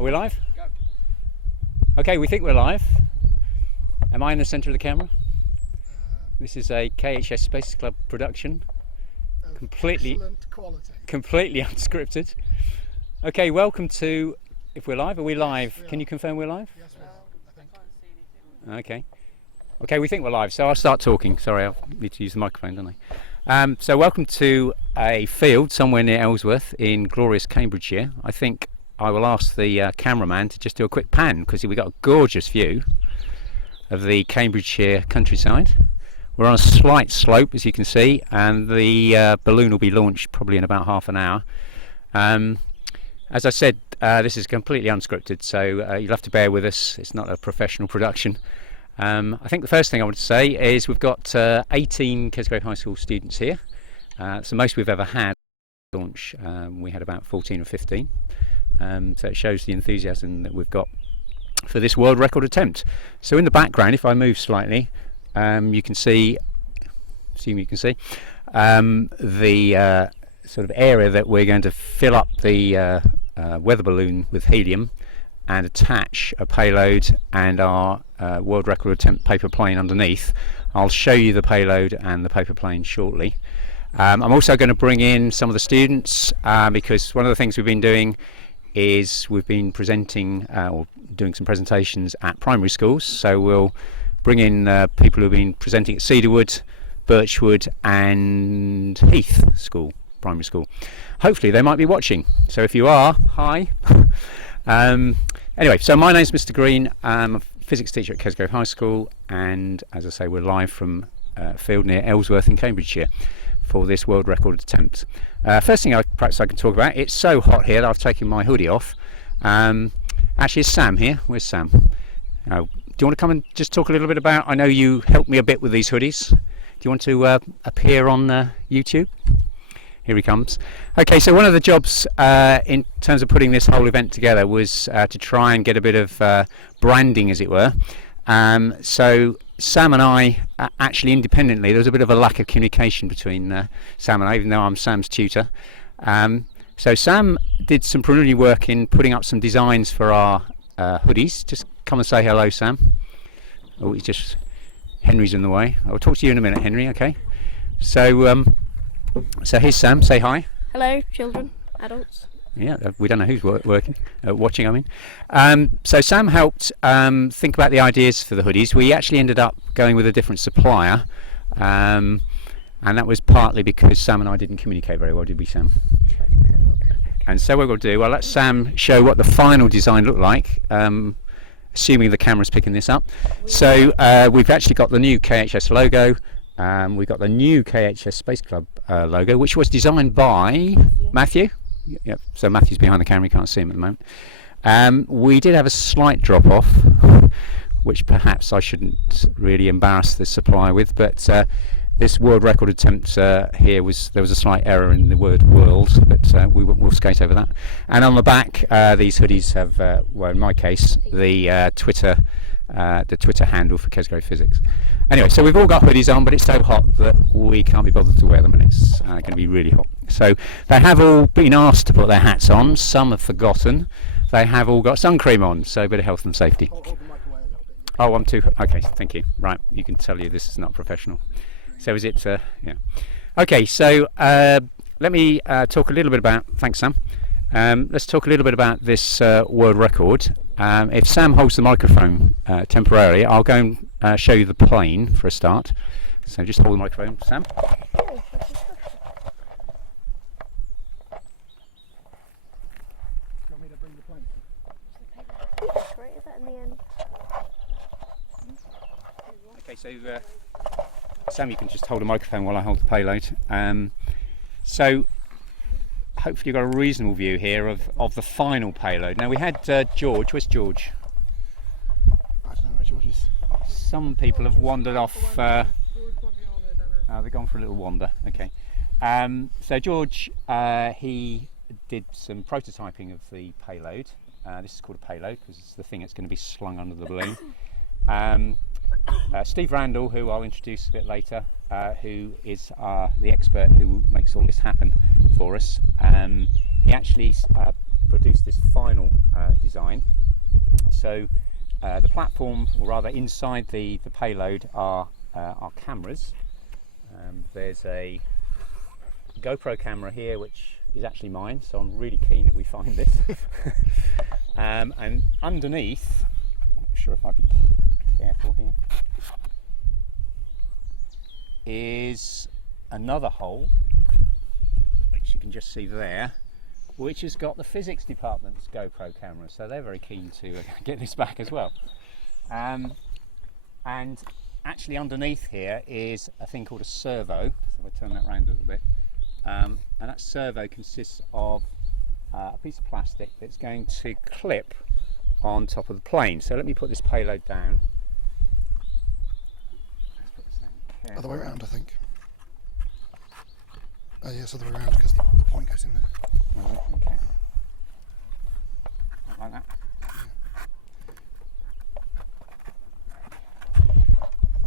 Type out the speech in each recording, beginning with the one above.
Are we live? Go. Okay, we think we're live. Am I in the centre of the camera? This is a KHS Space Club production. Completely unscripted. Okay, welcome to. If we're live, are we live? Yes, can you confirm we're live? Yes, we are. I think. Okay. Okay, we think we're live, so I'll start talking. Sorry, I need to use the microphone, don't I? So welcome to a field somewhere near Ellsworth in glorious Cambridgeshire. I think I will ask the cameraman to just do a quick pan because we've got a gorgeous view of the Cambridgeshire countryside. We're on a slight slope, as you can see, and the balloon will be launched probably in about half an hour. As I said, this is completely unscripted, so you'll have to bear with us. It's not a professional production. I think the first thing I want to say is we've got 18 Kesgrove High School students here. It's the most we've ever had launch. We had about 14 or 15. So it shows the enthusiasm that we've got for this world record attempt. So in the background, if I move slightly, you can see, assume you can see, the sort of area that we're going to fill up the weather balloon with helium and attach a payload and our world record attempt paper plane underneath. I'll show you the payload and the paper plane shortly. I'm also going to bring in some of the students because one of the things we've been doing is we've been presenting or doing some presentations at primary schools, so we'll bring in people who've been presenting at Cedarwood, Birchwood and Heath School, primary school. Hopefully they might be watching, so if you are, hi. Anyway, so my name's Mr. Green. I'm a physics teacher at Kesgrove High School, and as I say, we're live from a field near Ellsworth in Cambridgeshire for this world record attempt. First thing perhaps I can talk about, it's so hot here that I've taken my hoodie off. Actually, it's Sam here. Where's Sam? Do you want to come and just talk a little bit about, I know you helped me a bit with these hoodies. Do you want to appear on YouTube? Here he comes. Okay, so one of the jobs in terms of putting this whole event together was to try and get a bit of branding, as it were. So Sam and I, actually independently, there was a bit of a lack of communication between Sam and I, even though I'm Sam's tutor. So Sam did some preliminary work in putting up some designs for our hoodies. Just come and say hello, Sam. Oh, he's just, Henry's in the way. I'll talk to you in a minute, Henry, okay? So here's Sam, say hi. Hello, children, adults. Yeah, we don't know who's watching, I mean. So Sam helped think about the ideas for the hoodies. We actually ended up going with a different supplier, and that was partly because Sam and I didn't communicate very well, did we, Sam? And so what we'll do, I'll let Sam show what the final design looked like, assuming the camera's picking this up. So we've actually got the new KHS logo. We've got the new KHS Space Club logo, which was designed by Matthew. Yep. So Matthew's behind the camera, you can't see him at the moment. We did have a slight drop off, which perhaps I shouldn't really embarrass the supplier with, but this world record attempt there was a slight error in the word world, but we'll skate over that. And on the back, these hoodies have, well, in my case, the Twitter handle for Kesgrove Physics. Anyway, so we've all got hoodies on, but it's so hot that we can't be bothered to wear them, and it's going to be really hot. So they have all been asked to put their hats on. Some have forgotten. They have all got sun cream on, so a bit of health and safety. Oh, I'm too. Okay, thank you. Right, you can tell you this is not professional. So is it? Yeah. Okay, so let me talk a little bit about. Thanks, Sam. Let's talk a little bit about this world record. If Sam holds the microphone temporarily, I'll go and show you the plane for a start. So just hold the microphone, Sam. Okay, so Sam, you can just hold a microphone while I hold the payload. So hopefully you've got a reasonable view here of the final payload. Now we had George. Where's George? I don't know where George is. Some people have wandered off. They've gone for a little wander. Okay. So George, he did some prototyping of the payload. This is called a payload because it's the thing that's going to be slung under the balloon. Steve Randall, who I'll introduce a bit later, who is the expert who makes all this happen for us. He actually produced is this final design. So the platform, or rather inside the payload, are cameras. There's a GoPro camera here, which is actually mine, so I'm really keen that we find this. And underneath, I'm not sure if I'd be careful here, is another hole, which you can just see there, which has got the physics department's GoPro camera, so they're very keen to get this back as well. And actually underneath here is a thing called a servo, so if I turn that around a little bit, and that servo consists of a piece of plastic that's going to clip on top of the plane. So let me put this payload down. Let's put this down Other way around, I think. Oh yes, other way around, because the point goes in there. Okay. Like that.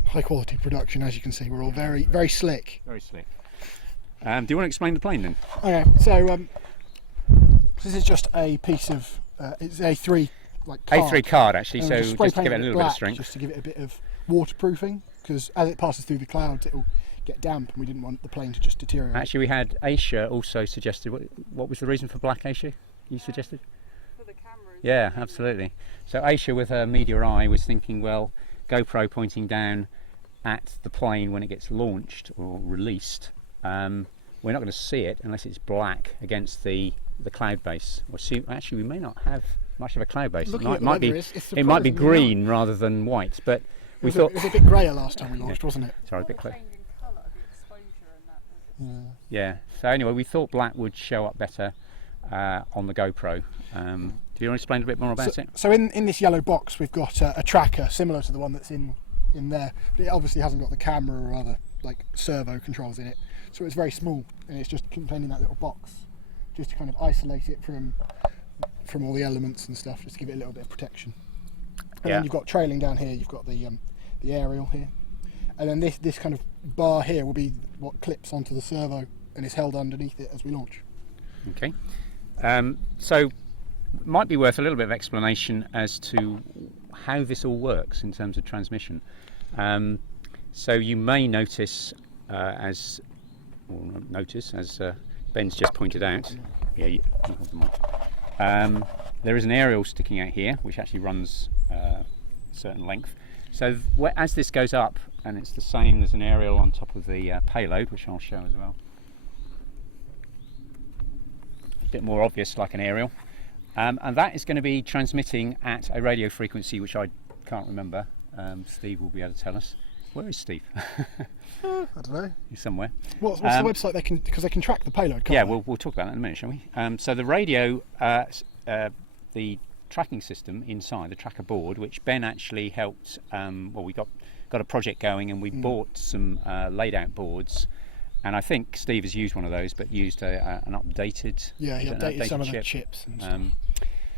High quality production, as you can see. We're all very, very slick. Very slick. Do you want to explain the plane then? Okay, so this is just a piece of it's A3 like card. A3 card actually, And so just spray just to give it a painted little bit of black, strength. just to give it a bit of waterproofing, because as it passes through the clouds, it will get damp, and we didn't want the plane to just deteriorate. Actually, we had Aisha also suggested. What was the reason for black, Aisha? You suggested? For the cameras. Yeah, absolutely. So Aisha, with her media eye, was thinking, well, GoPro pointing down at the plane when it gets launched or released, we're not going to see it unless it's black against the cloud base. Or actually, we may not have much of a cloud base. Looking at the might be, weather, it's it might be surprisingly green rather than white. But we it thought. was a bit greyer last time we launched, wasn't it? Sorry, a bit close. Change in colour, the exposure and that. Yeah. So anyway, we thought black would show up better on the GoPro. Do you want to explain a bit more about it? So in this yellow box, we've got a tracker similar to the one that's in there, but it obviously hasn't got the camera or other like servo controls in it. So it's very small, and it's just containing that little box, just to kind of isolate it from all the elements and stuff, just to give it a little bit of protection. And Yeah. then you've got trailing down here, you've got the aerial here, and then this kind of bar here will be what clips onto the servo and is held underneath it as we launch. Okay. So it might be worth a little bit of explanation as to how this all works in terms of transmission. So you may notice, as Ben's just pointed out, there is an aerial sticking out here, which actually runs a certain length. So as this goes up, and it's the same as an aerial on top of the payload, which I'll show as well. A bit more obvious, like an aerial. And that is going to be transmitting at a radio frequency which I can't remember. Steve will be able to tell us. Where is Steve? I don't know. He's somewhere. What's the website because they can track the payload, can't Yeah, they? we'll talk about that in a minute, shall we? So the radio, the tracking system inside, the tracker board, which Ben actually helped, we got a project going, and we bought some laid out boards. And I think Steve has used one of those, but used an updated. Yeah, he an updated some of the chip. chips and stuff.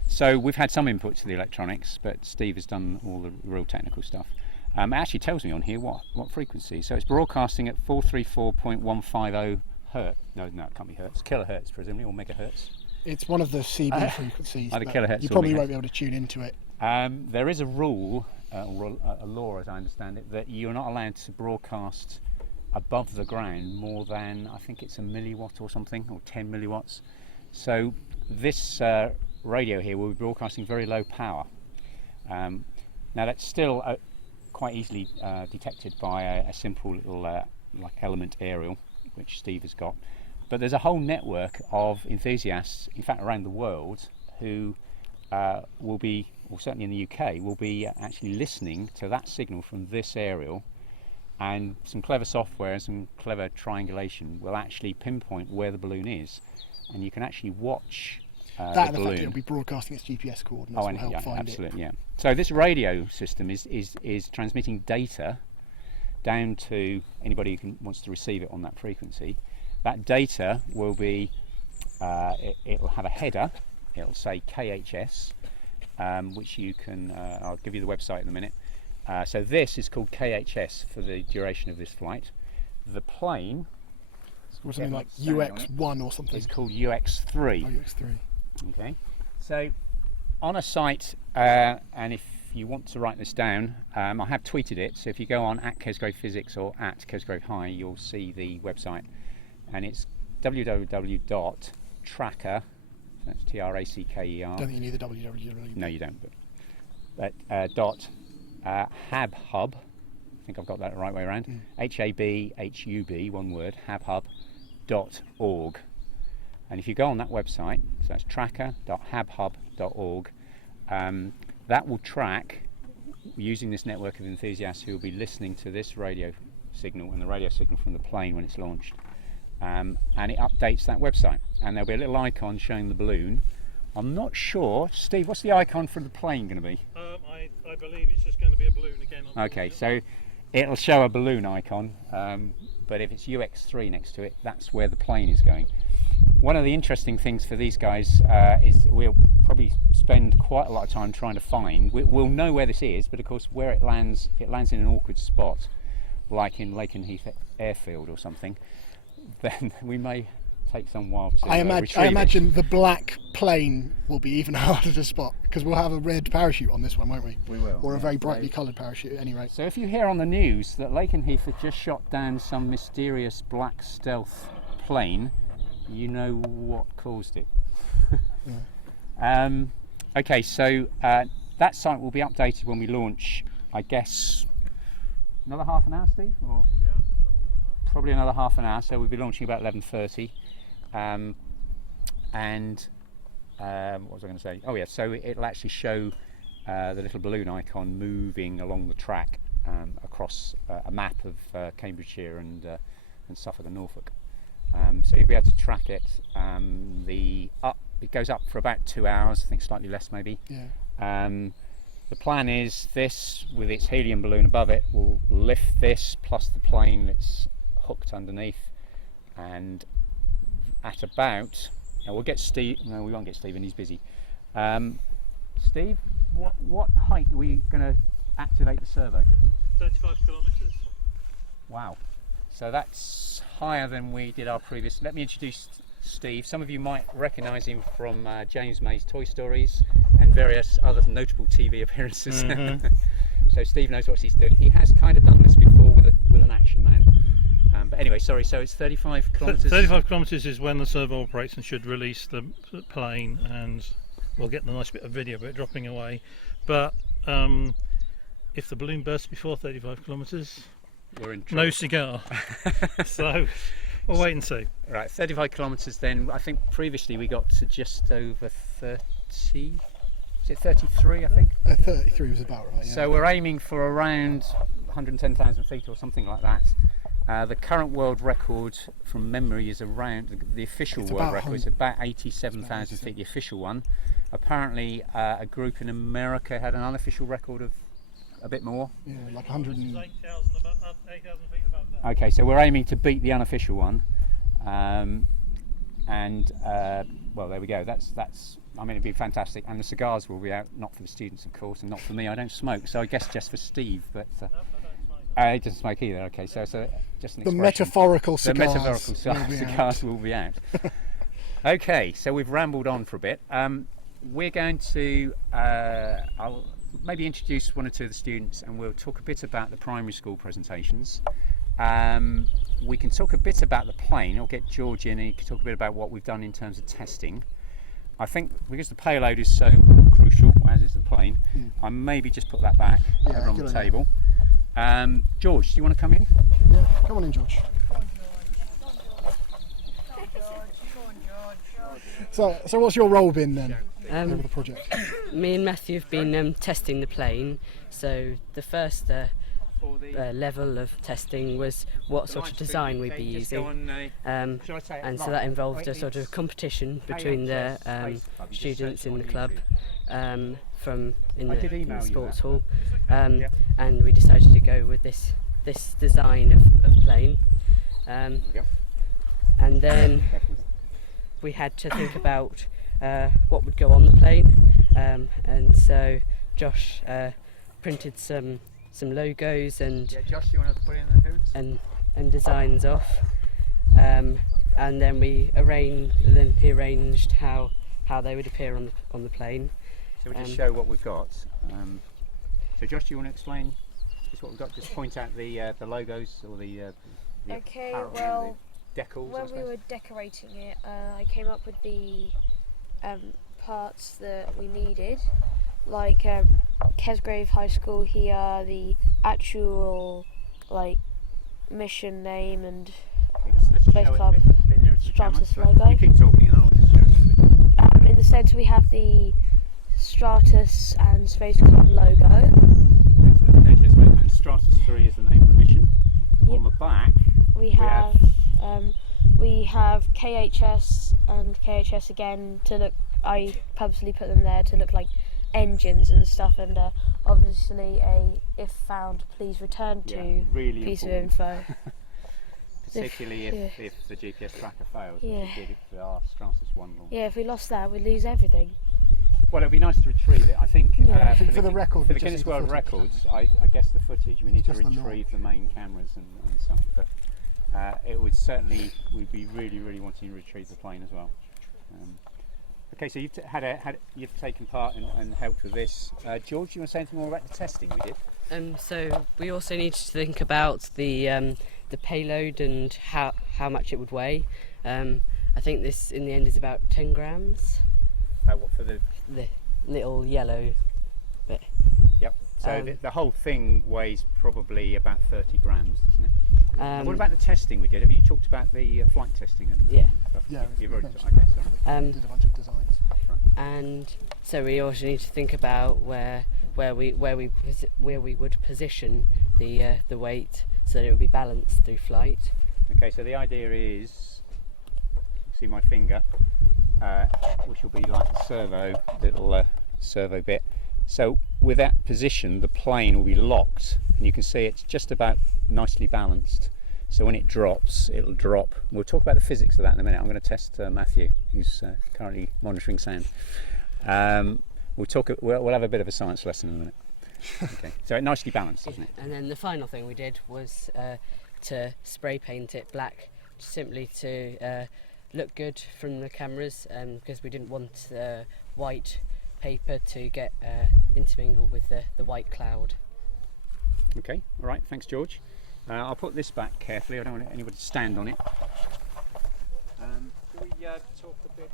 So we've had some input to the electronics, but Steve has done all the real technical stuff. It actually tells me on here what frequency. So it's broadcasting at 434.150 hertz. No, it can't be hertz. Kilohertz, presumably, or megahertz. It's one of the CB frequencies. Either but kilohertz you or probably megahertz. won't be able to tune into it. There is a rule, or a law as I understand it, that you're not allowed to broadcast above the ground more than, I think it's a milliwatt or something, or 10 milliwatts. So this radio here will be broadcasting very low power. Now that's still quite easily detected by a simple little like element aerial, which Steve has got. But there's a whole network of enthusiasts, in fact around the world, who will be, or certainly in the UK, will be actually listening to that signal from this aerial, and some clever software and some clever triangulation will actually pinpoint where the balloon is, and you can actually watch That the and the balloon. fact it'll be broadcasting its GPS coordinates will help find absolutely, yeah. So this radio system is transmitting data down to anybody who wants to receive it on that frequency. That data will be, it'll have a header. It'll say KHS, which you can. I'll give you the website in a minute. So this is called KHS for the duration of this flight. The plane. Or something like Standing on it. UX1 or something. It's called UX3. Oh, UX3. Okay, So on a site, and if you want to write this down, I have tweeted it, so if you go on at Kesgrove Physics or at Kesgrove High, you'll see the website, and it's www.tracker, that's TRACKER. Don't think you need the www. No, you don't, but habhub, I think I've got that the right way around, HABHUB, one word, habhub.org. And if you go on that website, so that's tracker.habhub.org, that will track, using this network of enthusiasts who will be listening to this radio signal and the radio signal from the plane when it's launched. And it updates that website. And there'll be a little icon showing the balloon. I'm not sure. Steve, what's the icon for the plane going to be? I believe it's just going to be a balloon again. Okay, so it'll show a balloon icon, but if it's UX3 next to it, that's where the plane is going. One of the interesting things for these guys is we'll probably spend quite a lot of time trying to find. We'll know where this is, but of course where it lands in an awkward spot, like in Lakenheath Airfield or something, then we may take some while to I retrieve imagine the black plane will be even harder to spot, because we'll have a red parachute on this one, won't we? We will. Or a very brightly coloured parachute at any rate. So if you hear on the news that Lakenheath have just shot down some mysterious black stealth plane, you know what caused it. Okay, so that site will be updated when we launch, I guess, another half an hour, Steve? Or probably another half an hour, so we'll be launching about 11:30. What was I going to say? Oh yeah, so it'll actually show the little balloon icon moving along the track across a map of Cambridgeshire and Suffolk and Norfolk. So you'll be able to track it. It goes up for about 2 hours, I think slightly less maybe. Yeah. The plan is this, with its helium balloon above it, will lift this plus the plane that's hooked underneath, and at about, now we'll get Steve, no we won't get Stephen, he's busy. Steve, what height are we going to activate the servo? 35 kilometres. Wow, so that's higher than we did our previous. Let me introduce Steve. Some of you might recognise him from James May's Toy Stories and various other notable TV appearances. So Steve knows what he's doing. He has kind of done this before with an Action Man. But anyway, sorry, so it's 35 kilometres. 35 kilometres is when the servo operates and should release the plane, and we'll get the nice bit of video of it dropping away. But if the balloon bursts before 35 kilometres, we're in trouble. no cigar. So we'll wait and see. Right, 35 kilometres then. I think previously we got to just over 30. Is it 33, I think? 33 was about right, yeah. So we're aiming for around 110,000 feet or something like that. The current world record from memory is around, the official world record is about 87,000 feet, the official one. Apparently a group in America had an unofficial record of a bit more. Yeah, like 100 and... 8,000 feet above that. Okay, so we're aiming to beat the unofficial one. Well, there we go. That's. I mean, it'd be fantastic. And the cigars will be out, not for the students, of course, and not for me. I don't smoke, so I guess just for Steve. But Nope, I don't smoke. he doesn't smoke either. Okay, so just an The expression. metaphorical The cigars. metaphorical cigars will be out. Okay, so we've rambled on for a bit. We're going to. I'll maybe introduce one or two of the students, and we'll talk a bit about the primary school presentations. We can talk a bit about the plane. I'll get George in and he can talk a bit about what we've done in terms of testing. I think because the payload is so crucial, as is the plane, I maybe just put that back over on the table. George, do you want to come in? Yeah, come on in, George. So what's your role been then over the project? Me and Matthew have been testing the plane. So the first level of testing was what sort of design we'd be using, and so that involved a sort of competition between the students in the club from the sports hall, and we decided to go with this design of plane, and then we had to think about what would go on the plane, and so Josh printed some logos and Josh, do you want to put in an appearance? and designs off, and then he arranged how how they would appear on the plane. So we'll just show what we've got. So Josh, do you want to explain just what we've got? Just point out the logos or the Okay, apparel, well, the decals, I when we suppose. were decorating it, I came up with the parts that we needed. Like Kesgrave High School here, the actual mission name and Okay, let's Space show it Club a bit nearer to the camera. Stratos Right, logo. you keep talking and I'll just show it. in the centre we have the Stratos and Space Club logo. Okay, so that's KHS, and Stratos 3 is the name of the mission. Yep. On the back, We have KHS and KHS again to look. I purposely put them there to look like engines and stuff, and obviously a "if found, please return to" yeah, really piece important. of info. Particularly Yeah. if the GPS tracker fails, Yeah. which it did for our Stratos 1 launch. Yeah, if we lost that, we'd lose everything. Well, it'd be nice to retrieve it. I think Yeah. I think for the record, for we the just Guinness need the World footage, Records, I guess the footage we need Just to the retrieve the main cameras and so on. But it would certainly, we'd be really wanting to retrieve the plane as well. Okay, so you've taken part and helped with this. George, do you want to say anything more about the testing we did? So we also need to think about the payload and how much it would weigh. I think this in the end is about 10 grams. What for the? The little yellow bit. Yep. So the whole thing weighs probably about 30 grams, doesn't it? And what about the testing we did? Have you talked about the flight testing and Yeah. stuff? Yeah, You've already. mentioned Okay, sorry. did a bunch of designs. And so we also need to think about where we would position the weight so that it would be balanced through flight. Okay, so the idea is, see my finger, which will be like a little servo bit. So with that position, the plane will be locked, and you can see it's just about nicely balanced. So when it drops, it'll drop. We'll talk about the physics of that in a minute. I'm going to test Matthew, who's currently monitoring sound. We'll have a bit of a science lesson in a minute. Okay, so it's nicely balanced, isn't it? And then the final thing we did was to spray paint it black, simply to look good from the cameras, because we didn't want white paper to get intermingled with the white cloud. Okay, all right, thanks George. I'll put this back carefully, I don't want anybody to stand on it. Do we talk a bit,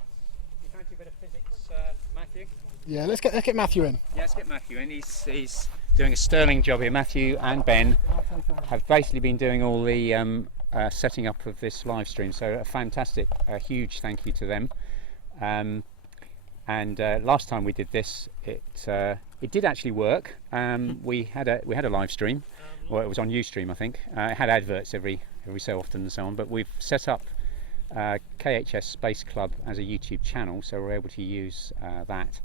you fancy a bit of physics, Matthew? Yeah, let's get Matthew in. Yeah, let's get Matthew in. He's doing a sterling job here. Matthew and Ben have basically been doing all the setting up of this live stream, so a fantastic, huge thank you to them. And last time we did this, it did actually work. We had a live stream, well, it was on Ustream, I think. It had adverts every so often and so on, but we've set up KHS Space Club as a YouTube channel, so we're able to use that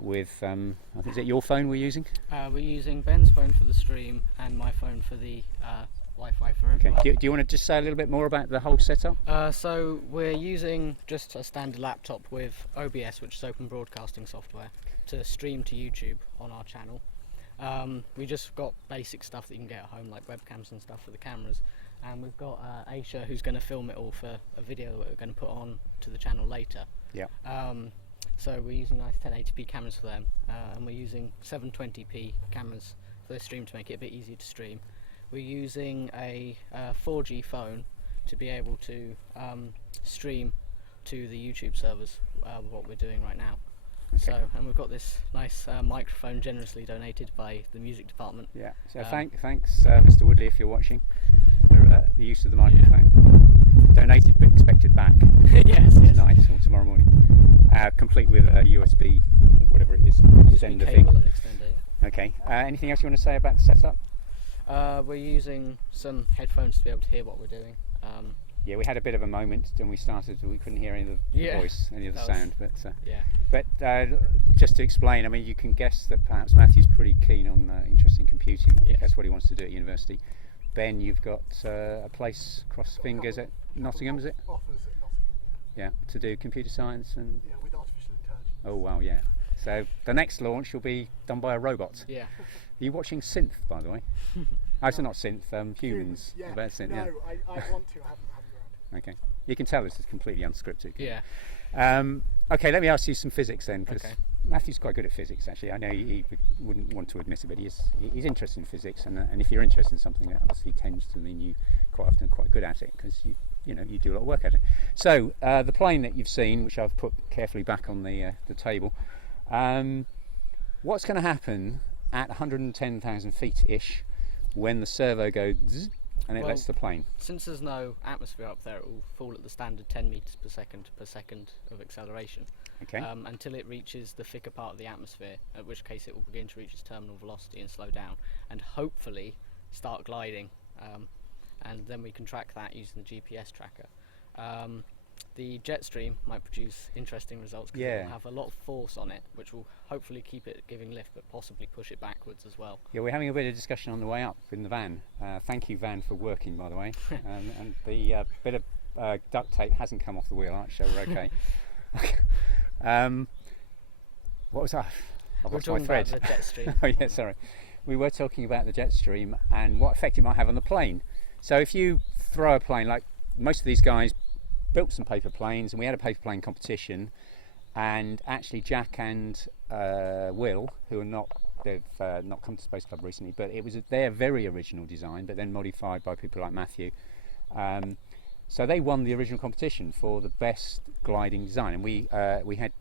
with, I think, is it your phone we're using? We're using Ben's phone for the stream and my phone for the Wi-Fi for Okay. everyone. Do you want to just say a little bit more about the whole setup? So we're using just a standard laptop with OBS, which is open broadcasting software, to stream to YouTube on our channel. We just got basic stuff that you can get at home, like webcams and stuff for the cameras, and we've got Aisha, who's going to film it all for a video that we're going to put on to the channel later. Yeah. So we're using nice 1080p cameras for them, and we're using 720p cameras for the stream to make it a bit easier to stream. We're using a 4G phone to be able to stream to the YouTube servers, what we're doing right now. Okay. So, and we've got this nice microphone generously donated by the music department. Yeah. So thanks, Mr. Woodley, if you're watching, for the use of the microphone. Donated but expected back. Yes, tonight or tomorrow morning. Complete with a USB, or whatever it is, extender thing. cable and extender. Yeah. Okay. Anything else you want to say about the setup? We're using some headphones to be able to hear what we're doing. Yeah, we had a bit of a moment when we started. We couldn't hear any of the Yeah, voice, any of the that was- sound. But Yeah. But just to explain, I mean, you can guess that perhaps Matthew's pretty keen on interest in computing. I think Yes. that's what he wants to do at university. Ben, you've got a place, cross fingers, at Nottingham, is it? Offers at Nottingham, Yeah, to do computer science and. yeah, with artificial intelligence. Oh wow, yeah. So the next launch will be done by a robot. Yeah. Are you watching Synth, by the way? Actually, not Synth. Humans. Yeah. About Synth, No, yeah. I want to. I haven't got around. Okay. You can tell this is completely unscripted. Yeah. Okay, let me ask you some physics then, because Okay. Matthew's quite good at physics. Actually, I know he wouldn't want to admit it, but he's interested in physics, and if you're interested in something, that obviously tends to mean you quite often are quite good at it, because you do a lot of work at it. So the plane that you've seen, which I've put carefully back on the table, what's going to happen at 110,000 feet ish when the servo goes zzz, and it Well, lets the plane? Since there's no atmosphere up there, it will fall at the standard 10 meters per second of acceleration. Okay. Until it reaches the thicker part of the atmosphere, at which case it will begin to reach its terminal velocity and slow down, and hopefully start gliding. And then we can track that using the GPS tracker. The jet stream might produce interesting results because it will have a lot of force on it, which will hopefully keep it giving lift, but possibly push it backwards as well. Yeah, we're having a bit of discussion on the way up in the van. Thank you, van, for working, by the way. And the bit of duct tape hasn't come off the wheel arch, so we're okay. What was that? I've We're lost my talking thread. about the jet stream. Oh yeah, sorry. We were talking about the jet stream and what effect it might have on the plane. So if you throw a plane, like most of these guys built some paper planes, and we had a paper plane competition, and actually Jack and Will, who are they've not come to Space Club recently, but it was their very original design, but then modified by people like Matthew. So they won the original competition for the best gliding design, and we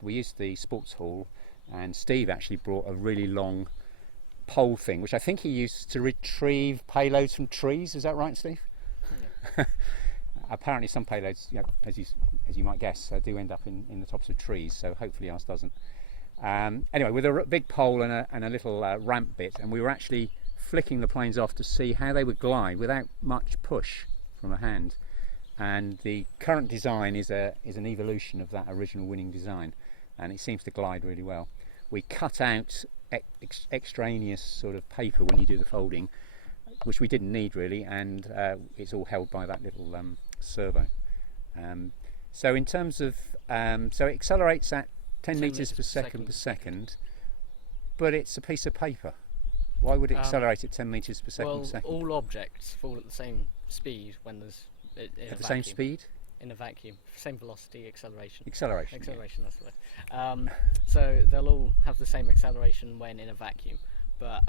used the sports hall, and Steve actually brought a really long pole thing, which I think he used to retrieve payloads from trees. Is that right, Steve? Yeah. Apparently, some payloads, as you might guess, do end up in the tops of trees. So hopefully ours doesn't. Anyway, with a big pole and a little ramp bit, and we were actually flicking the planes off to see how they would glide without much push from a hand. And the current design is an evolution of that original winning design, and it seems to glide really well. We cut out extraneous sort of paper when you do the folding, which we didn't need really, and it's all held by that little servo. So in terms of so it accelerates at 10 meters per second, but it's a piece of paper. Why would it accelerate at 10 meters per second? Well, all objects fall at the same speed when there's in At the a same vacuum. speed? In a vacuum, same velocity, acceleration. Acceleration. That's the word. So they'll all have the same acceleration when in a vacuum, but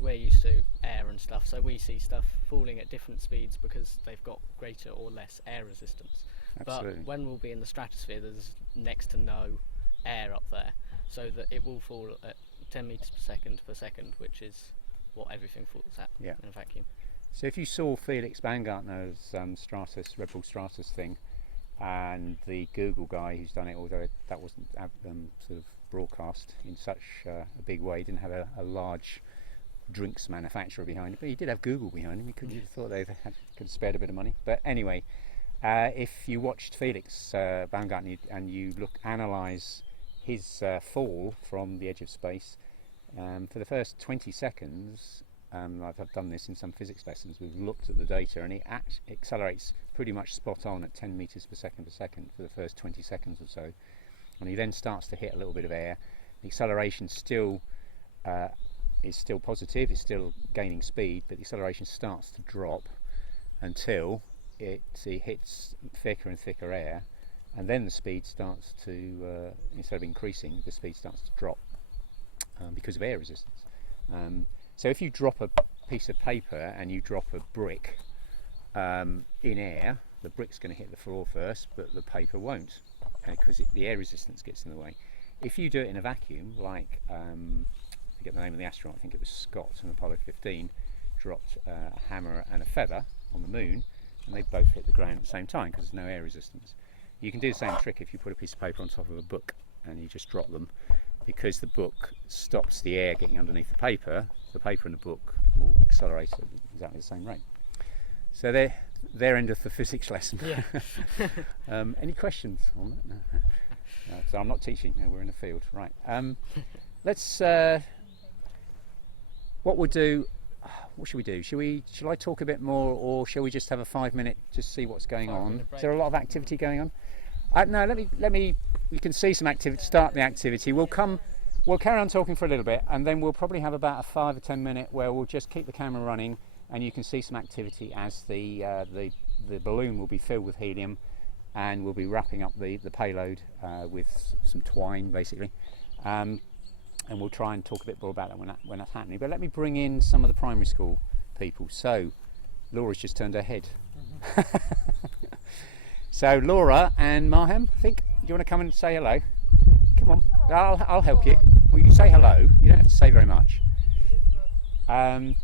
we're used to air and stuff, so we see stuff falling at different speeds because they've got greater or less air resistance. Absolutely. But when we'll be in the stratosphere, there's next to no air up there, so that it will fall at 10 meters per second, which is what everything falls at in a vacuum. So if you saw Felix Baumgartner's Stratos, Red Bull Stratos thing, and the Google guy who's done it, although that wasn't sort of broadcast in such a big way, didn't have a large drinks manufacturer behind it, but he did have Google behind him. You could have thought they could have spared a bit of money. But anyway, if you watched Felix Baumgartner and you analyse his fall from the edge of space, for the first 20 seconds, I've done this in some physics lessons, we've looked at the data, and it accelerates pretty much spot on at 10 meters per second for the first 20 seconds or so, and he then starts to hit a little bit of air. The acceleration still is still positive, it's still gaining speed, but the acceleration starts to drop until it hits thicker and thicker air, and then the speed starts to, instead of increasing, the speed starts to drop because of air resistance. So if you drop a piece of paper and you drop a brick in air, the brick's going to hit the floor first, but the paper won't, because the air resistance gets in the way. If you do it in a vacuum, like I forget the name of the astronaut, I think it was Scott on Apollo 15, dropped a hammer and a feather on the moon, and they both hit the ground at the same time because there's no air resistance. You can do the same trick if you put a piece of paper on top of a book and you just drop them. Because the book stops the air getting underneath the paper and the book will accelerate at exactly the same rate. So they're end of the physics lesson. Yeah. Any questions on that? No. So I'm not teaching. No, we're in the field. Right. Let's. What we'll do. What should we do? Shall I talk a bit more, or shall we just have a 5 minute to see what's going on? Is there a lot of activity going on? No. Let me. You can see some activity. Start the activity. We'll carry on talking for a little bit, and then we'll probably have about a 5 or 10 minute where we'll just keep the camera running, and you can see some activity as the balloon will be filled with helium, and we'll be wrapping up the payload with some twine, basically. And we'll try and talk a bit more about that when that's happening. But let me bring in some of the primary school people. So Laura's just turned her head. So Laura and Marham, I think, do you want to come and say hello? Come on, I'll help you. Well, you say hello. You don't have to say very much. No,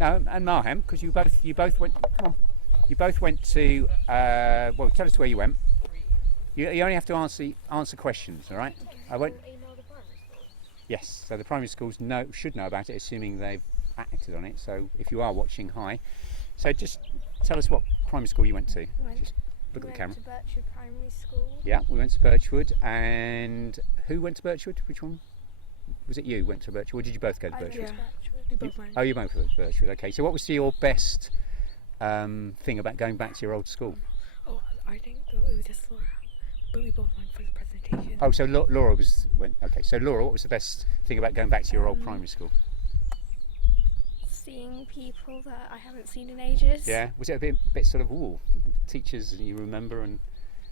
and Marham, because you both went. Come on, you both went to. Well, tell us where you went. You only have to answer questions, all right? I won't. Yes, so the primary schools should know about it, assuming they've acted on it. So if you are watching, hi. So just tell us what primary school you went to. Just look at the camera. We went to Birchwood Primary School. Yeah, we went to Birchwood. And who went to Birchwood? Which one? Was it you went to Birchwood, or did you both go to Birchwood? We both went. Oh, you both went to Birchwood. Okay. So what was your best thing about going back to your old school? Oh, I think it was just Laura, but we both went for the presentation. Oh, so Laura went. Okay. So Laura, what was the best thing about going back to your old primary school? Seeing people that I haven't seen in ages. Yeah. Was it a bit sort of teachers you remember and?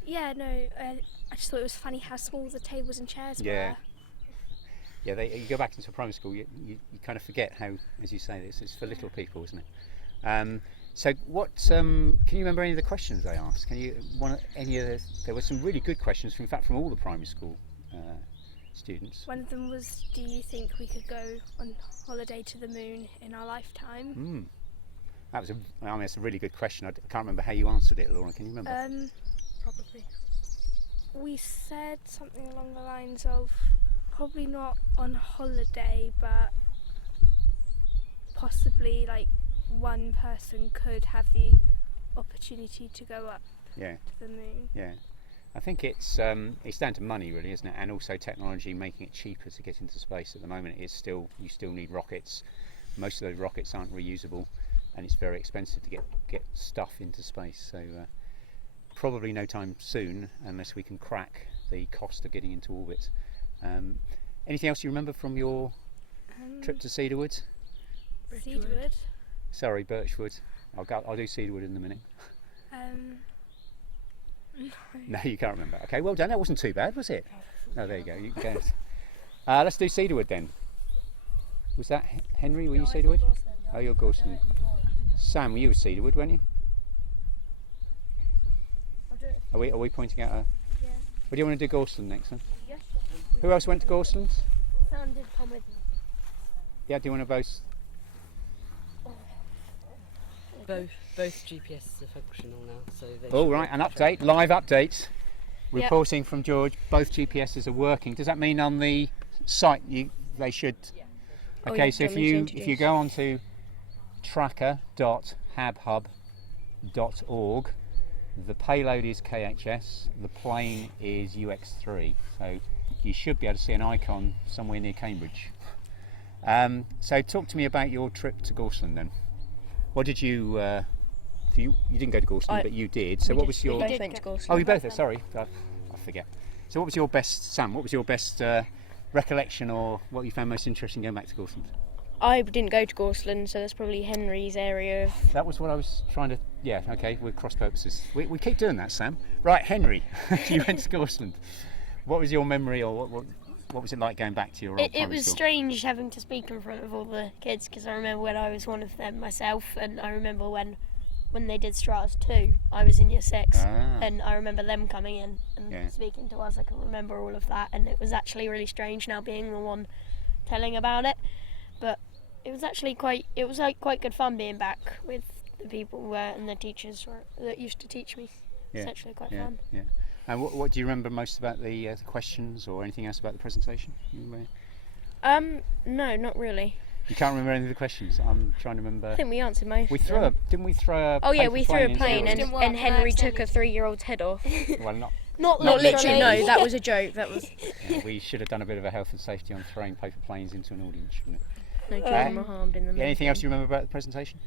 Yeah, no, I just thought it was funny how small the tables and chairs Yeah. were. Yeah, you go back into a primary school, you kind of forget how, as you say, it's for little people, isn't it? So what, can you remember any of the questions they asked? There were some really good questions, in fact, from all the primary school students. One of them was, do you think we could go on holiday to the moon in our lifetime? That's a really good question. I can't remember how you answered it, Laura, can you remember? Probably. We said something along the lines of, probably not on holiday, but possibly like one person could have the opportunity to go up Yeah. to the moon. Yeah, I think it's down to money, really, isn't it? And also technology making it cheaper to get into space. At the moment, you still need rockets. Most of those rockets aren't reusable, and it's very expensive to get stuff into space. So probably no time soon, unless we can crack the cost of getting into orbit. Anything else you remember from your trip to Cedarwood? Cedarwood. Sorry, Birchwood. I'll do Cedarwood in a minute. No, you can't remember. Okay, well done. That wasn't too bad, was it? Oh, there you go. You can go. Let's do Cedarwood then. Was that Henry? Were you Cedarwood? Oh, you're Gorson. Sam, you were Cedarwood, weren't you? Are we pointing out? Yeah. What do you want to do, Gorson next? Huh? Yes. Who else went to Gorsland? Sam did come with me. Yeah. Do you want to both? Both GPSs are functional now, so they Oh should right, work an update, live update. Yep. Reporting from George. Both GPSs are working. Does that mean on the site they should? Oh, Okay, yeah, so do you want me to if you go on to tracker.habhub.org, the payload is KHS, the plane is UX3. So you should be able to see an icon somewhere near Cambridge. So talk to me about your trip to Gorsland then. What did you? You didn't go to Gorsland, but you did. So what was your? We both went to Gorsland. Oh, you both did. Sorry, I forget. So what was your best, Sam? What was your best recollection, or what you found most interesting going back to Gorsland? I didn't go to Gorsland, so that's probably Henry's area of. That was what I was trying to. Yeah. Okay. We're cross purposes. We keep doing that, Sam. Right, Henry. You went to Gorsland. What was your memory, or what was it like going back to your old It primary was school? strange having to speak in front of all the kids, because I remember when I was one of them myself, and I remember when they did Stratos 2, I was in year 6, and I remember them coming in and speaking to us. I can remember all of that, and it was actually really strange now being the one telling about it, but it was actually quite good fun being back with the people and the teachers that used to teach me. It's actually quite fun. Yeah. And what do you remember most about the questions, or anything else about the presentation? No, not really. You can't remember any of the questions. I'm trying to remember. I think we answered most. Didn't we throw a? Oh yeah, paper we threw a into plane, yours? and Henry took a 3-year-old's head off. Well, not Not literally. No, that was a joke. That was. yeah, we should have done a bit of a health and safety on throwing paper planes into an audience, shouldn't it? No children were harmed in the. Yeah, anything else you remember about the presentation?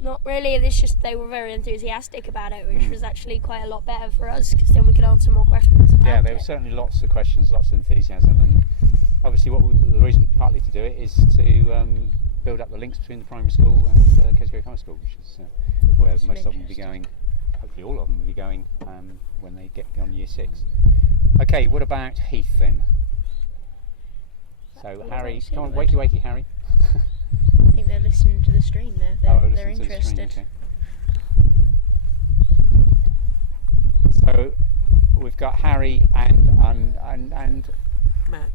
Not really, it's just they were very enthusiastic about it, which was actually quite a lot better for us, because then we could answer more questions about Yeah, there were certainly lots of questions, lots of enthusiasm, and obviously the reason partly to do it is to build up the links between the primary school and Kesgrove High School, which is where most of them will be going hopefully all of them will be going when they get beyond year 6. Okay, what about Heath then? So Harry, come on, wakey Harry. I think they're listening to the stream there. They're listen to the interested. stream, okay. So we've got Harry and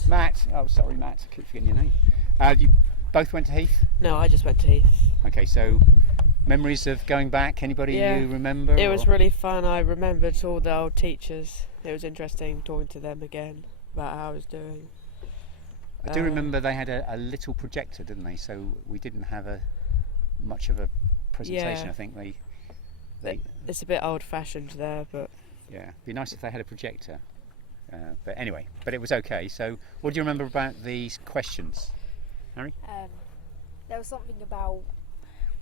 Matt. Oh, sorry, Matt. I keep forgetting your name. You both went to Heath? No, I just went to Heath. Okay, so memories of going back? Anybody you remember? It was really fun. I remembered all the old teachers. It was interesting talking to them again about how I was doing. I do remember they had a little projector, didn't they? So we didn't have much of a presentation. Yeah. I think they It's a bit old-fashioned there, but yeah, it'd be nice if they had a projector. But anyway, it was okay. So what do you remember about these questions, Harry? There was something about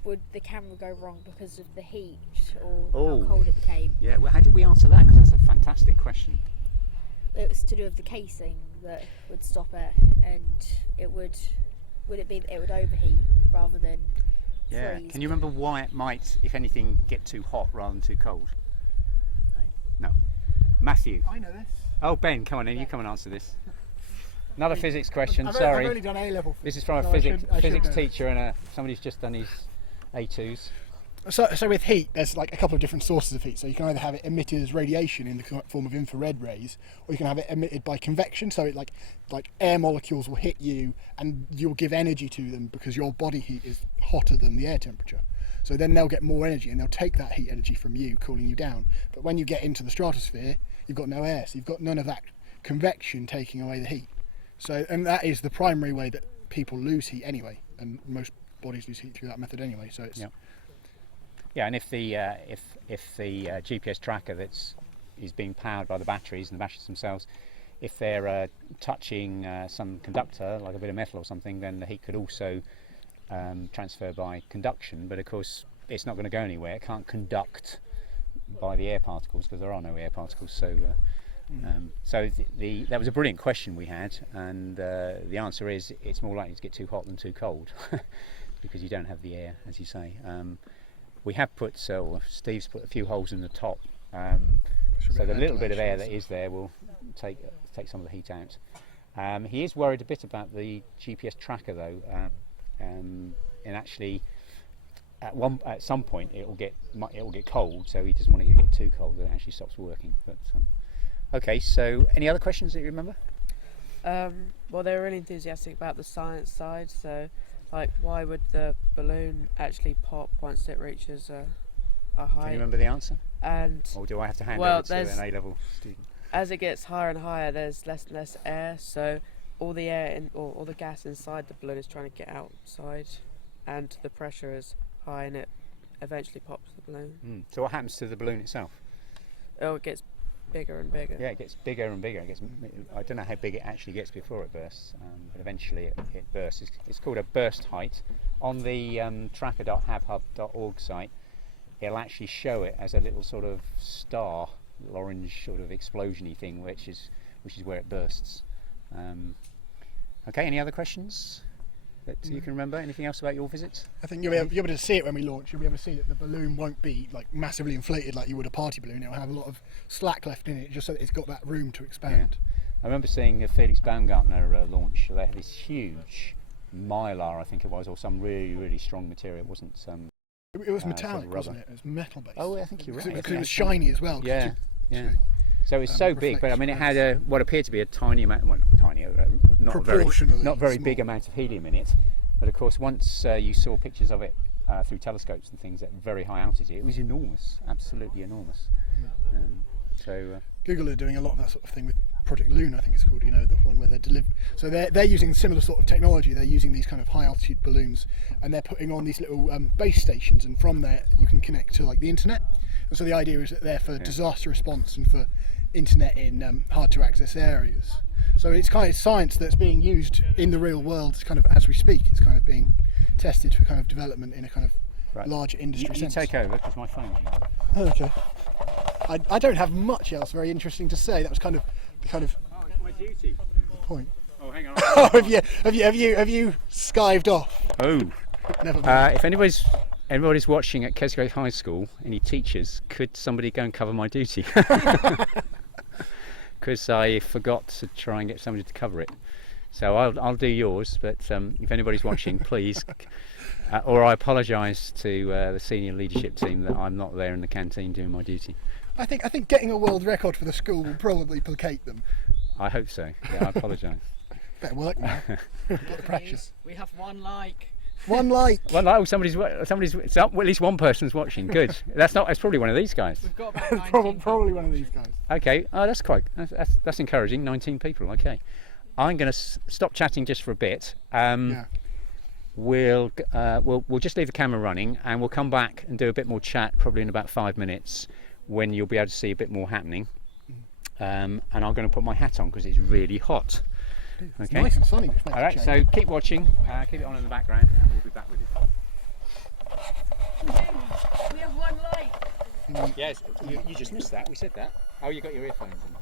would the camera go wrong because of the heat or how cold it became. Yeah, well, how did we answer that? Because that's a fantastic question. It was to do with the casing that would stop it, and it would overheat rather than freeze. Can you remember why it might, if anything, get too hot rather than too cold? No. Matthew. I know this. Oh, Ben, come on in. You come and answer this. Another physics question. I've sorry. only done A-level. This is from a so physics know. teacher and somebody who's just done his A2s. So with heat, there's like a couple of different sources of heat. So you can either have it emitted as radiation in the form of infrared rays, or you can have it emitted by convection. So it like air molecules will hit you, and you'll give energy to them because your body heat is hotter than the air temperature. So then they'll get more energy, and they'll take that heat energy from you, cooling you down. But when you get into the stratosphere, you've got no air, so you've got none of that convection taking away the heat. So, and that is the primary way that people lose heat anyway, and most bodies lose heat through that method anyway. So it's Yeah, and if the GPS tracker is being powered by the batteries and the batteries themselves, if they're touching some conductor like a bit of metal or something, then the heat could also transfer by conduction. But of course, it's not going to go anywhere. It can't conduct by the air particles because there are no air particles. So, that was a brilliant question we had, and the answer is it's more likely to get too hot than too cold because you don't have the air, as you say. We have put, Steve's put a few holes in the top, so the little bit of air that is there will take some of the heat out. He is worried a bit about the GPS tracker though, and actually at some point it will get cold, so he doesn't want it to get too cold that it actually stops working. But okay, so any other questions that you remember? Well, they were really enthusiastic about the science side, so like why would the balloon actually pop once it reaches a height? Can you remember the answer? Or do I have to hand over to an A-level student? As it gets higher and higher, there's less and less air, so all the air or all the gas inside the balloon is trying to get outside, and the pressure is high, and it eventually pops the balloon. So what happens to the balloon itself? Oh, it gets bigger and bigger. Yeah, it gets bigger and bigger. I don't know how big it actually gets before it bursts, but eventually it bursts. It's called a burst height. On the tracker.habhub.org site, it'll actually show it as a little sort of star, little orange sort of explosion-y thing, which is where it bursts. Okay, any other questions that you can remember? Anything else about your visits? I think you'll be able to see it when we launch. You'll be able to see that the balloon won't be like massively inflated like you would a party balloon. It'll have a lot of slack left in it, just so that it's got that room to expand. I remember seeing a Felix Baumgartner launch. They had this huge mylar, I think it was, or some really, really strong material. It wasn't some. It was metallic, wasn't it? It was metal based. Oh, I think you're right. Because it was shiny as well. Yeah. So it was so big, but I mean, it had what appeared to be a tiny amount, well, not tiny, not very big amount of helium in it. But of course, once you saw pictures of it through telescopes and things at very high altitude, it was enormous, absolutely enormous. Google are doing a lot of that sort of thing with Project Loon, I think it's called. You know, the one where so they're using similar sort of technology. They're using these kind of high altitude balloons, and they're putting on these little base stations, and from there you can connect to like the internet. And so the idea is that they're for disaster response and for internet in hard to access areas. So it's kind of science that's being used in the real world, kind of as we speak. It's kind of being tested for kind of development in a kind of larger industry sense. You take over because my phone's on. Oh, okay. I don't have much else very interesting to say. That was kind of the kind of. Oh, it's my duty. The point. Oh, hang on. Oh, have you skived off? Oh. Never mind. If anybody's watching at Kesgrove High School, any teachers, could somebody go and cover my duty? Because I forgot to try and get somebody to cover it. So I'll do yours, but if anybody's watching, please, or I apologise to the senior leadership team that I'm not there in the canteen doing my duty. I think getting a world record for the school will probably placate them. I hope so. Yeah, I apologise. Better work now. Got the pressure. We have 1 like. 1 like. Well, no, somebody's. Well, at least one person's watching. Good. That's probably one of these guys. We've got about 19 probably one of these guys. Okay. Oh, that's encouraging. 19 people. Okay. I'm going to stop chatting just for a bit. Yeah. We'll just leave the camera running, and we'll come back and do a bit more chat, probably in about 5 minutes, when you'll be able to see a bit more happening. And I'm going to put my hat on because it's really hot. It's Okay. nice and sunny, which makes All right. a So change. keep watching. Keep it on in the background, and we'll be back with you. We have 1 like. Yes. You just missed that. We said that. Oh, you got your earphones in.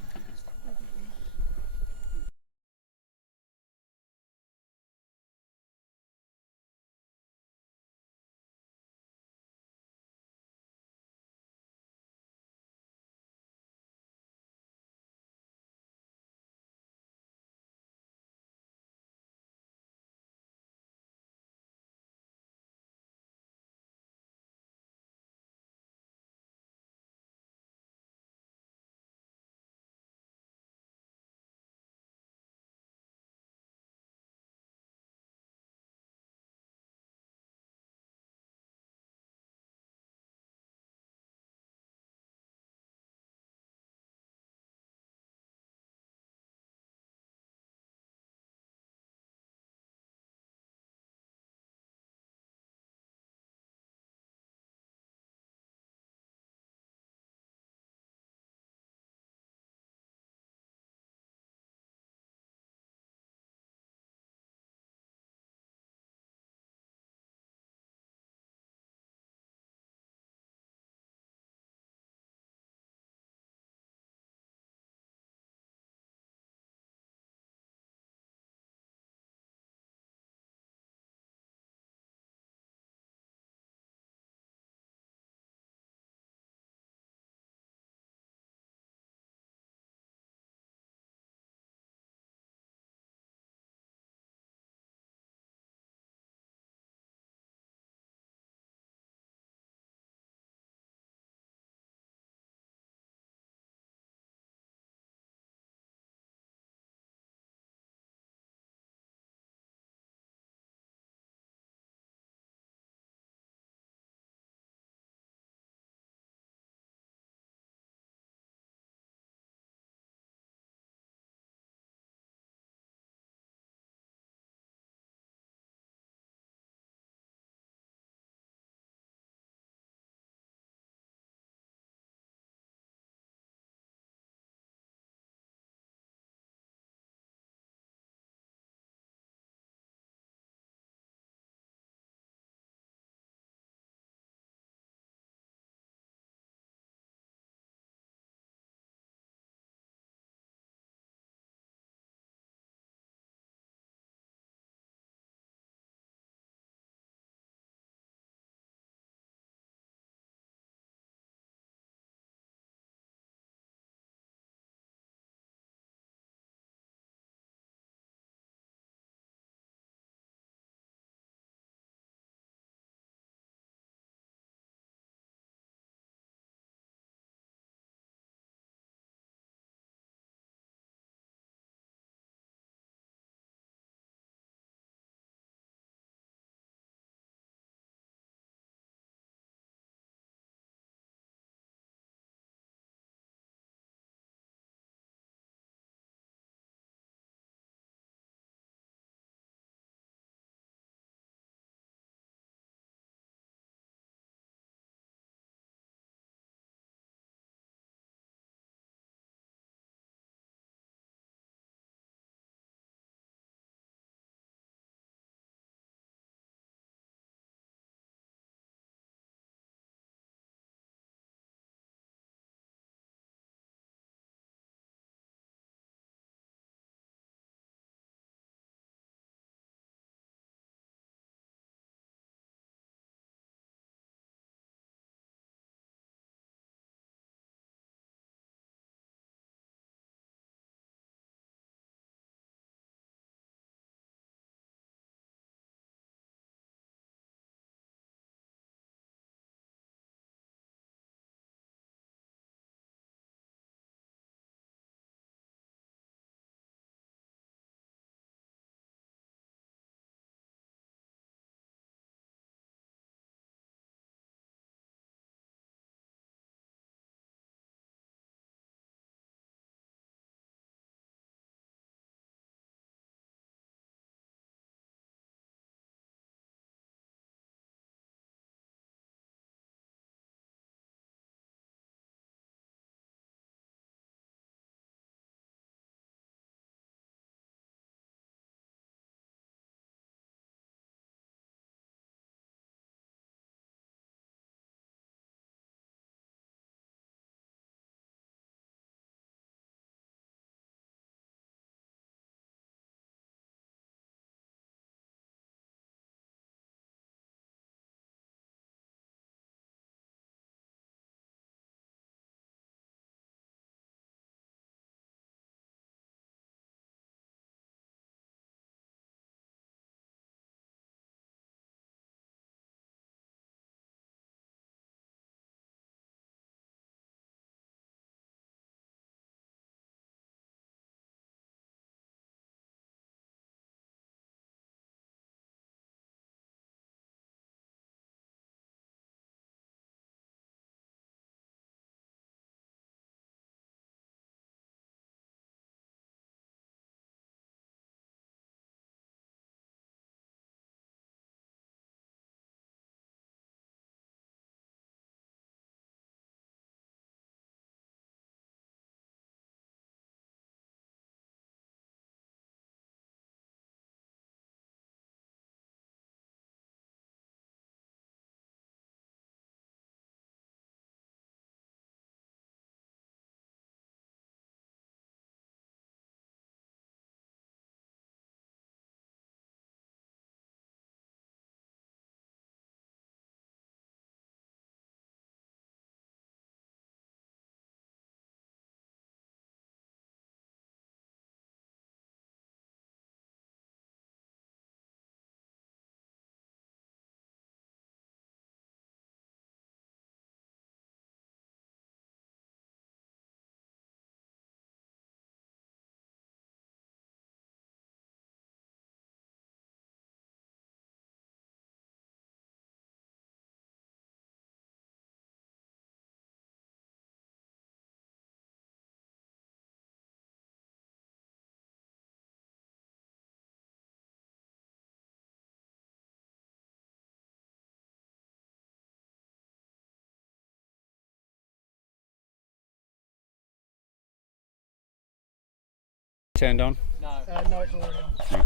turned on? No, it's already on.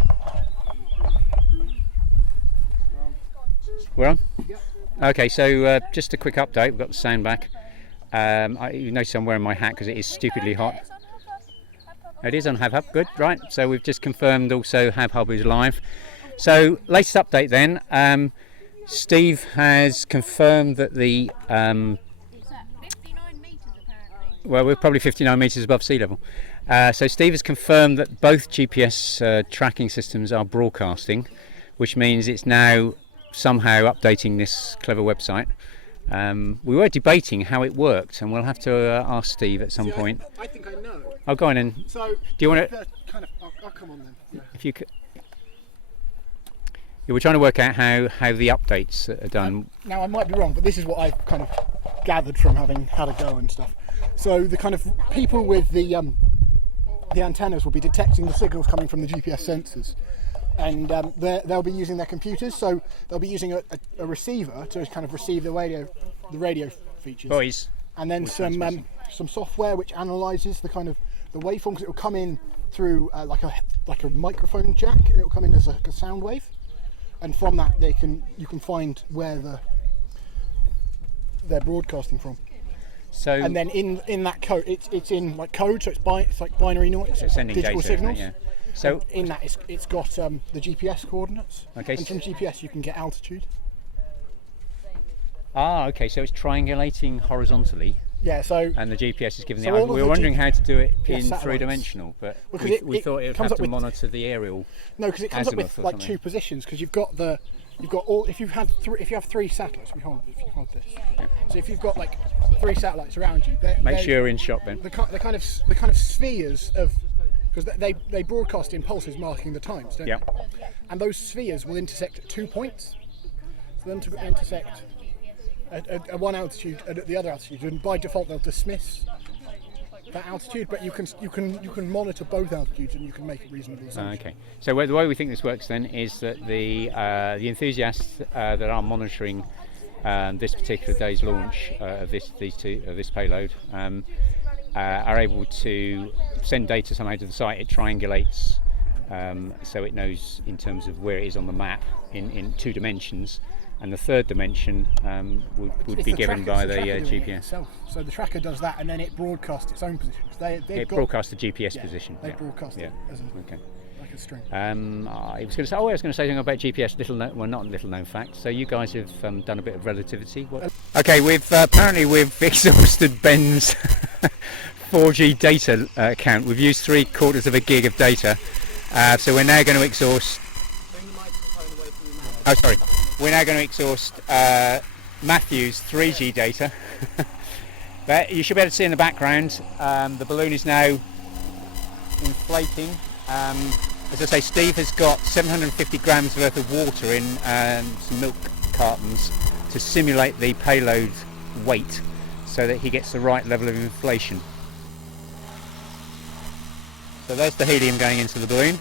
We're on? Yep. Okay, so just a quick update. We've got the sound back. You notice I'm wearing my hat because it is stupidly hot. It is on HabHub, good, right. So we've just confirmed also HabHub is live. So latest update then. Steve has confirmed that the... well, we're probably 59 metres above sea level. So Steve has confirmed that both GPS tracking systems are broadcasting, which means it's now somehow updating this clever website. We were debating how it worked, and we'll have to ask Steve at some point. I think I know. Oh, go on in. So, do you want to? I'll come on then. Yeah. If you could. Yeah, we're trying to work out how the updates are done. Now I might be wrong, but this is what I've kind of gathered from having had a go and stuff. So the kind of people with the antennas will be detecting the signals coming from the GPS sensors, and they'll be using their computers. So they'll be using a receiver to kind of receive the radio features. Boys. And then some software which analyses the kind of the waveforms. It will come in through like a microphone jack. And it will come in as a sound wave, and from that you can find where they're broadcasting from. So and then in that code, it's in like code, so it's like binary noise, so sending digital data, signals. isn't it? Yeah. So and in that it's got the GPS coordinates. Okay. And from GPS you can get altitude. Okay. So it's triangulating horizontally. Yeah. So. And the GPS is giving So the. We were wondering how to do it in satellites. three-dimensional, but Well, we thought it would have to monitor the aerial. No, because it comes up with azimuth or like something. two positions. Because you've got all. If you have three satellites, if you hold this. Yeah. So if you've got like three satellites around you, Make sure you're in shot, Ben. The kind of spheres of, because they broadcast in pulses marking the times, don't Yeah. they? And those spheres will intersect at 2 points. For them to intersect at one altitude and at the other altitude, and by default they'll dismiss that altitude. But you can monitor both altitudes and you can make a reasonable assumption. Okay. So the way we think this works then is that the enthusiasts that are monitoring this particular day's launch of this payload are able to send data somehow to the site. It triangulates, so it knows in terms of where it is on the map in 2 dimensions, and the third dimension would be given by the GPS. Itself. So the tracker does that, and then it broadcasts its own position. It broadcasts the GPS position. They broadcast it as like a string. I was going to say something about GPS. Not little known fact. So you guys have done a bit of relativity. Okay, we've exhausted Ben's 4G data account. We've used 3/4 of a gig of data. So we're now going to exhaust. Oh, sorry. We're now going to exhaust Matthew's 3G data. But you should be able to see in the background, the balloon is now inflating. As I say, Steve has got 750 grams worth of water in some milk cartons to simulate the payload weight so that he gets the right level of inflation. So there's the helium going into the balloon.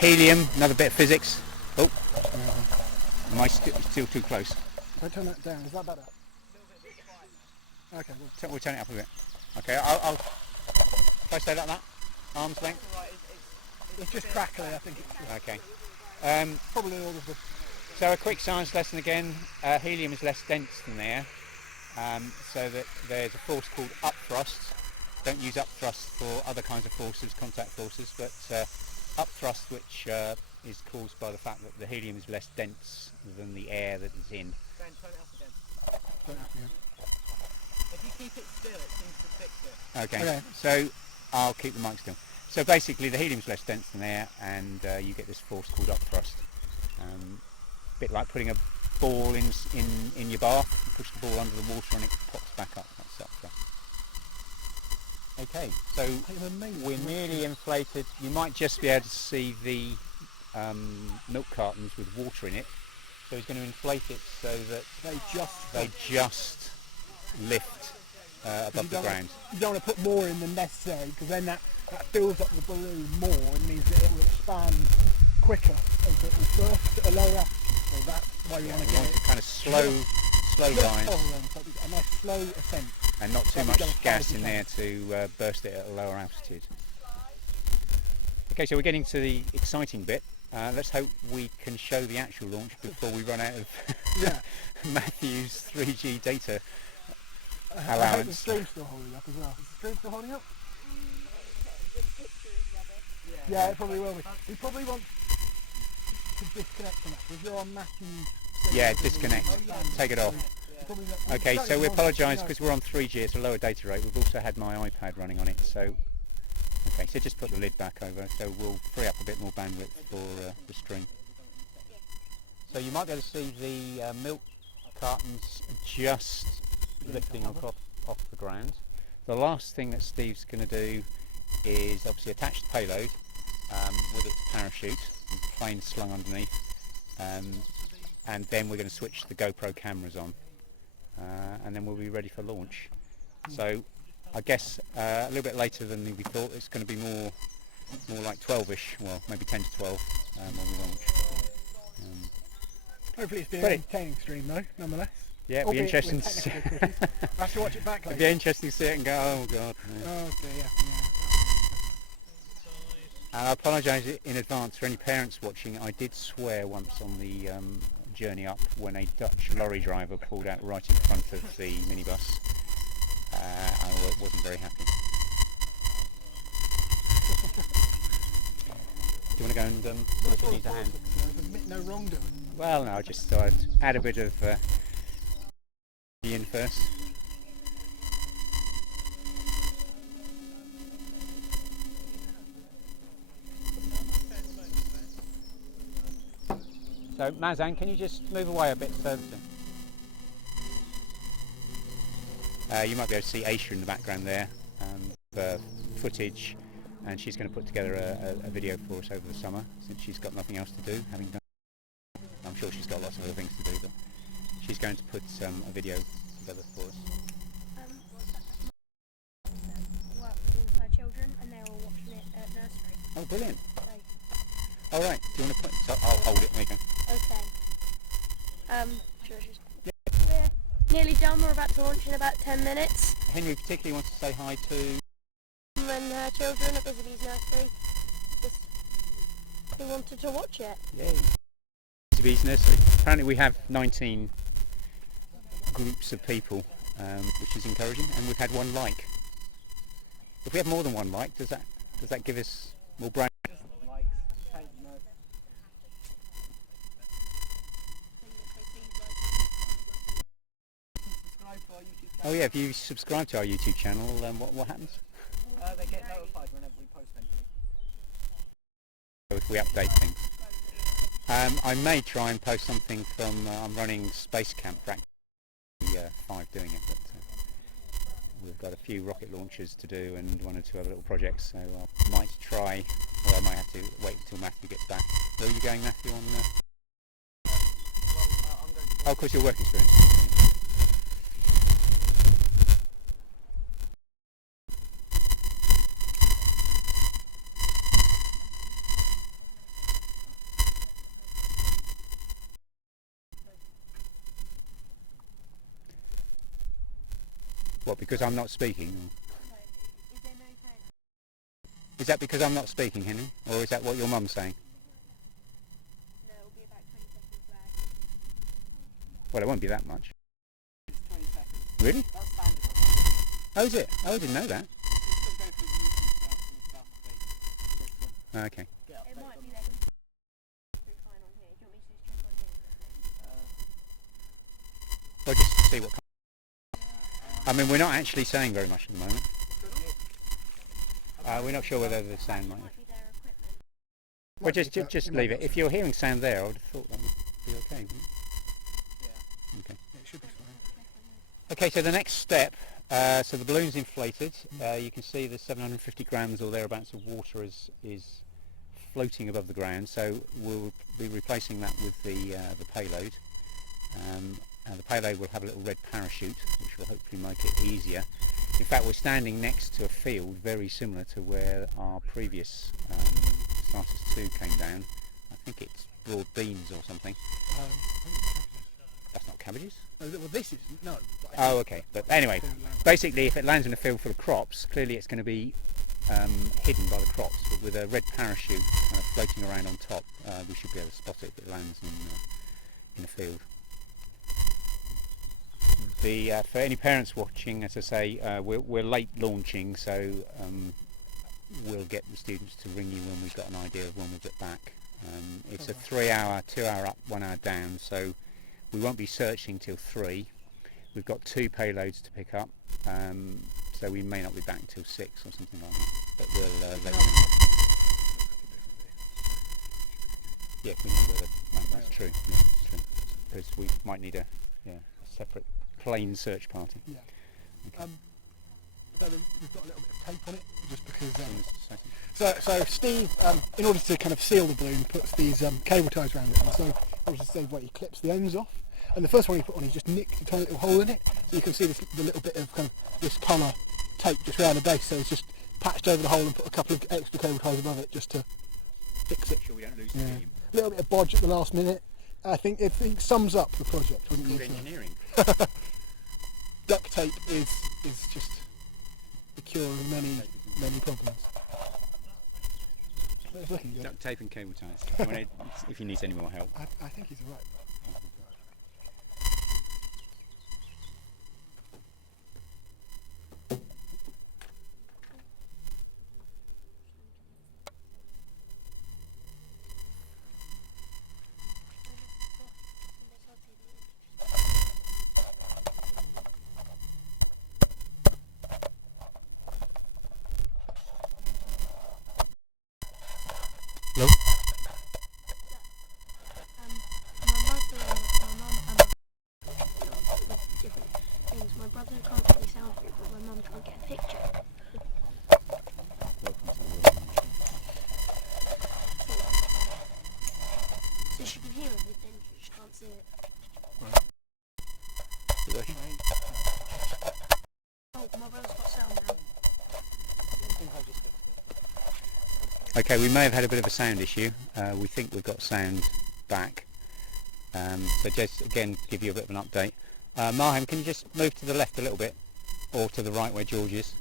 Helium, another bit of physics. Oh, am I still too close? If I turn that down, is that better? Okay, We'll turn it up a bit. Okay, I'll if I stay like that, arm's length. It's just crackly, I think. Okay. Probably all of the. So a quick science lesson again. Helium is less dense than air, so that there's a force called upthrust. Don't use upthrust for other kinds of forces, contact forces, but upthrust, which is caused by the fact that the helium is less dense than the air that it's in. Ben, turn it up again. Turn it up again. If you keep it still, it seems to fix it. Okay. So I'll keep the mic still. So basically, the helium is less dense than air, and you get this force called upthrust. A bit like putting a ball in your bath. You push the ball under the water, and it pops back up. That's upthrust. Okay, so we're nearly inflated. You might just be able to see the milk cartons with water in it. So he's going to inflate it so that they just lift above the ground. You don't want to put more in than necessary, because then that fills up the balloon more and means that it will expand quicker as it will burst at a lower altitude. So that's why you want to get it kind of slow rise. A nice slow ascent. And not too much gas in there to burst it at a lower altitude. Okay, so we're getting to the exciting bit. Let's hope we can show the actual launch before we run out of Matthew's 3G data I hope the allowance. stream's still holding up as well. Is the stream still holding up? Yeah, it probably will be. We probably want to disconnect from that. If you're on Matthew's... Yeah, disconnect. Take it off. Okay, so we apologise because we're on 3G, it's a lower data rate. We've also had my iPad running on it, so... Okay, so just put the lid back over, so we'll free up a bit more bandwidth for the stream. So you might be able to see the milk cartons just lifting off the ground. The last thing that Steve's going to do is obviously attach the payload with its parachute, and plane slung underneath, and then we're going to switch the GoPro cameras on, and then we'll be ready for launch. So I guess a little bit later than we thought. It's going to be more like 12ish, well maybe 10 to 12 when we launch. Hopefully it's been an entertaining stream though, nonetheless. Yeah, it'll be interesting to see. I have to watch it back later. It'll be interesting to see it and go, oh god. Yeah. Oh dear, And I apologise in advance for any parents watching. I did swear once on the journey up when a Dutch lorry driver pulled out right in front of the minibus. I wasn't very happy. Do you want to go and see if it needs a hand? Admit no wrongdoing. Well, no, I just thought I'd add a bit of in first. So, Mazan, can you just move away a bit further? You might be able to see Aisha in the background there, the footage, and she's going to put together a video for us over the summer since she's got nothing else to do, having done. I'm sure she's got lots of other things to do, but she's going to put a video together for us. Work with her children, and they're all watching it at nursery. Oh, brilliant! So, All right, do you want to put? So I'll hold it. There you go. okay. Should I just... We're nearly done. We're about to launch in about 10 minutes. Henry particularly wants to say hi to. And her children at Busby's nursery. Just who wanted to watch it. Yay! Bees nursery. Apparently we have 19 groups of people, which is encouraging, and we've had one like. If we have more than one like, does that give us more brain? Oh yeah, if you subscribe to our YouTube channel, what happens? They get notified whenever we post anything. If we update things. I may try and post something from, I'm running Space Camp for 5 doing it, but we've got a few rocket launches to do and 1 or 2 other little projects, so I might try, or I might have to wait until Matthew gets back. Where are you going, Matthew, on Oh, of course, your work experience. What, because I'm not speaking? Or? Is that because I'm not speaking, Henry? Or is that what your mum's saying? No, it'll be about 20 seconds lag. Well, it won't be that much. It's 20 seconds. Really? That's standard. Oh, is it? Oh, I didn't know that. Just go through the YouTube stuff and Okay. It might be there. Through fine on here. Do you want me to just check on here? Well, just to see what. I mean, we're not actually saying very much at the moment. We're not sure whether the sound might. Well, just leave it. If you're hearing sound there, I would have thought that would be okay. Wouldn't it? Yeah. Okay. It should be fine. Okay, so the next step. So the balloon's inflated. You can see the 750 grams or thereabouts of water is floating above the ground. So we'll be replacing that with the payload. The payload will have a little red parachute, which will hopefully make it easier. In fact, we're standing next to a field very similar to where our previous Stratos 2 came down. I think it's broad beans or something. That's not cabbages? Well, this isn't, no. Oh, okay. But anyway, basically, if it lands in a field full of crops, clearly it's going to be hidden by the crops, but with a red parachute floating around on top, we should be able to spot it if it lands in a field. For any parents watching, as I say, we're late launching, so we'll get the students to ring you when we've got an idea of when we'll get back. It's a 3-hour, 2-hour up, 1 hour down, so we won't be searching till 3. We've got 2 payloads to pick up, so we may not be back until 6 or something like that, but we'll let you know. Yeah, we know where that's true. Yeah, that's true. Because we might need a separate plane search party. Yeah. Okay. So we've got a little bit of tape on it, just because. So Steve, in order to kind of seal the balloon, puts these cable ties around it, and so obviously Steve, he clips the ends off. And the first one he put on, he just nicked a tiny little hole in it, so you can see the little bit of kind of this colour tape just around the base. So it's just patched over the hole and put a couple of extra cable ties above it just to fix it. Make sure we don't lose the beam. A little bit of bodge at the last minute. I think it sums up the project. It's called engineering. Duct tape is just the cure of many problems. It's looking good. Duct tape and cable ties. If you need any more help. I think he's alright. Okay, we may have had a bit of a sound issue. We think we've got sound back. So just again give you a bit of an update. Marham, can you just move to the left a little bit, or to the right where George is?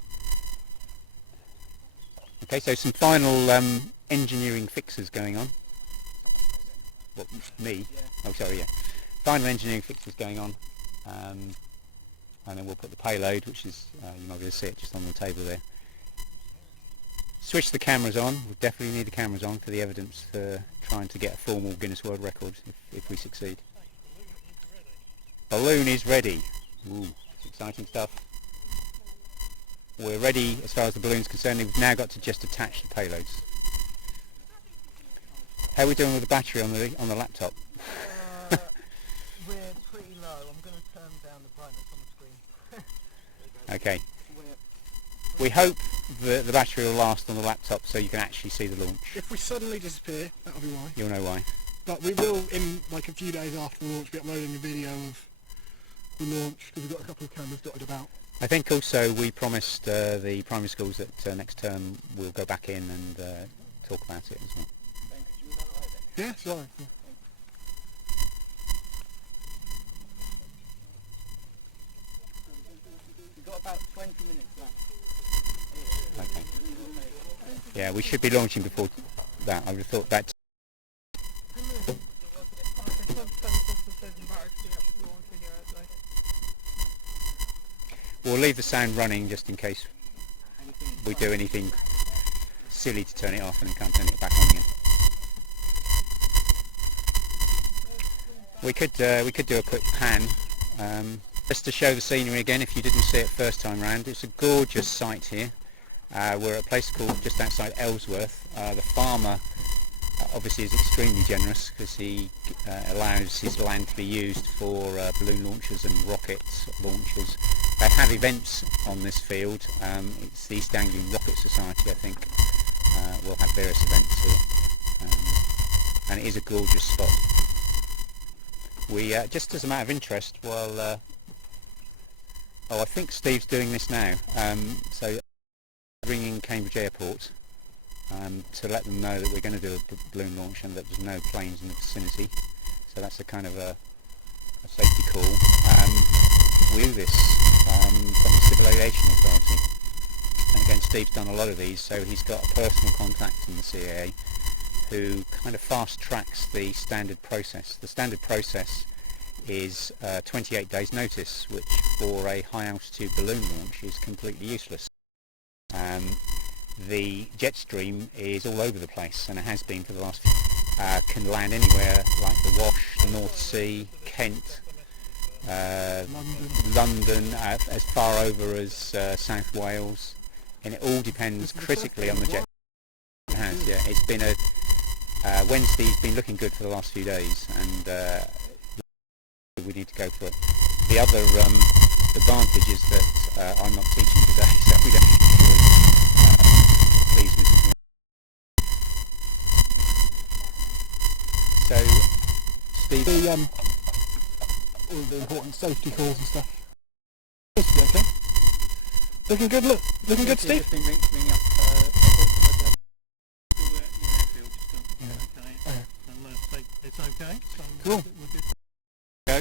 Okay, so some final engineering fixes going on. What, me? Oh, sorry, yeah. Final engineering fixes going on, and then we'll put the payload, which is you might be able to see it just on the table there. Switch the cameras on. We definitely need the cameras on for the evidence for trying to get a formal Guinness World Record if we succeed. Balloon is ready. Ooh, it's exciting stuff. We're ready as far as the balloon's concerned. We've now got to just attach the payloads. How are we doing with the battery on the laptop? We're pretty low. I'm going to turn down the brightness on the screen. Okay. We hope that the battery will last on the laptop so you can actually see the launch. If we suddenly disappear, that'll be why. You'll know why. But we will, in like a few days after the launch, be uploading a video of the launch, because we've got a couple of cameras dotted about. I think also we promised the primary schools that next term we'll go back in and talk about it as well. Yeah, sorry. Yeah. We've got about 20 minutes left. Okay. Yeah, we should be launching before that. I would have thought that. We'll leave the sound running just in case we do anything silly to turn it off and then can't turn it back on again. We could do a quick pan just to show the scenery again if you didn't see it first time round. It's a gorgeous site here. We're at a place called just outside Ellsworth. The farmer obviously is extremely generous because he allows his land to be used for balloon launches and rocket launches. They have events on this field. It's the East Anglian Rocket Society, I think. We'll have various events here, and it is a gorgeous spot. We just as a matter of interest, while I think Steve's doing this now. So ringing Cambridge Airport to let them know that we're going to do a balloon launch and that there's no planes in the vicinity. So that's a kind of a safety call. We do this from the Civil Aviation Authority. And again, Steve's done a lot of these, so he's got a personal contact in the CAA who kind of fast tracks the standard process. The standard process is 28 days notice, which for a high altitude balloon launch is completely useless. The jet stream is all over the place, and it has been for the last can land anywhere, like the Wash, the North Sea, Kent, London, as far over as South Wales, and it all depends critically on the jet. It has, yeah. It's been a Wednesday's been looking good for the last few days, and we need to go for it. The other advantage is that I'm not teaching today, so we don't need to please listen to me. So, Steve, all the important safety calls and stuff. Okay. Looking good. Looking good, Steve. It's okay. So cool. We're good. Go.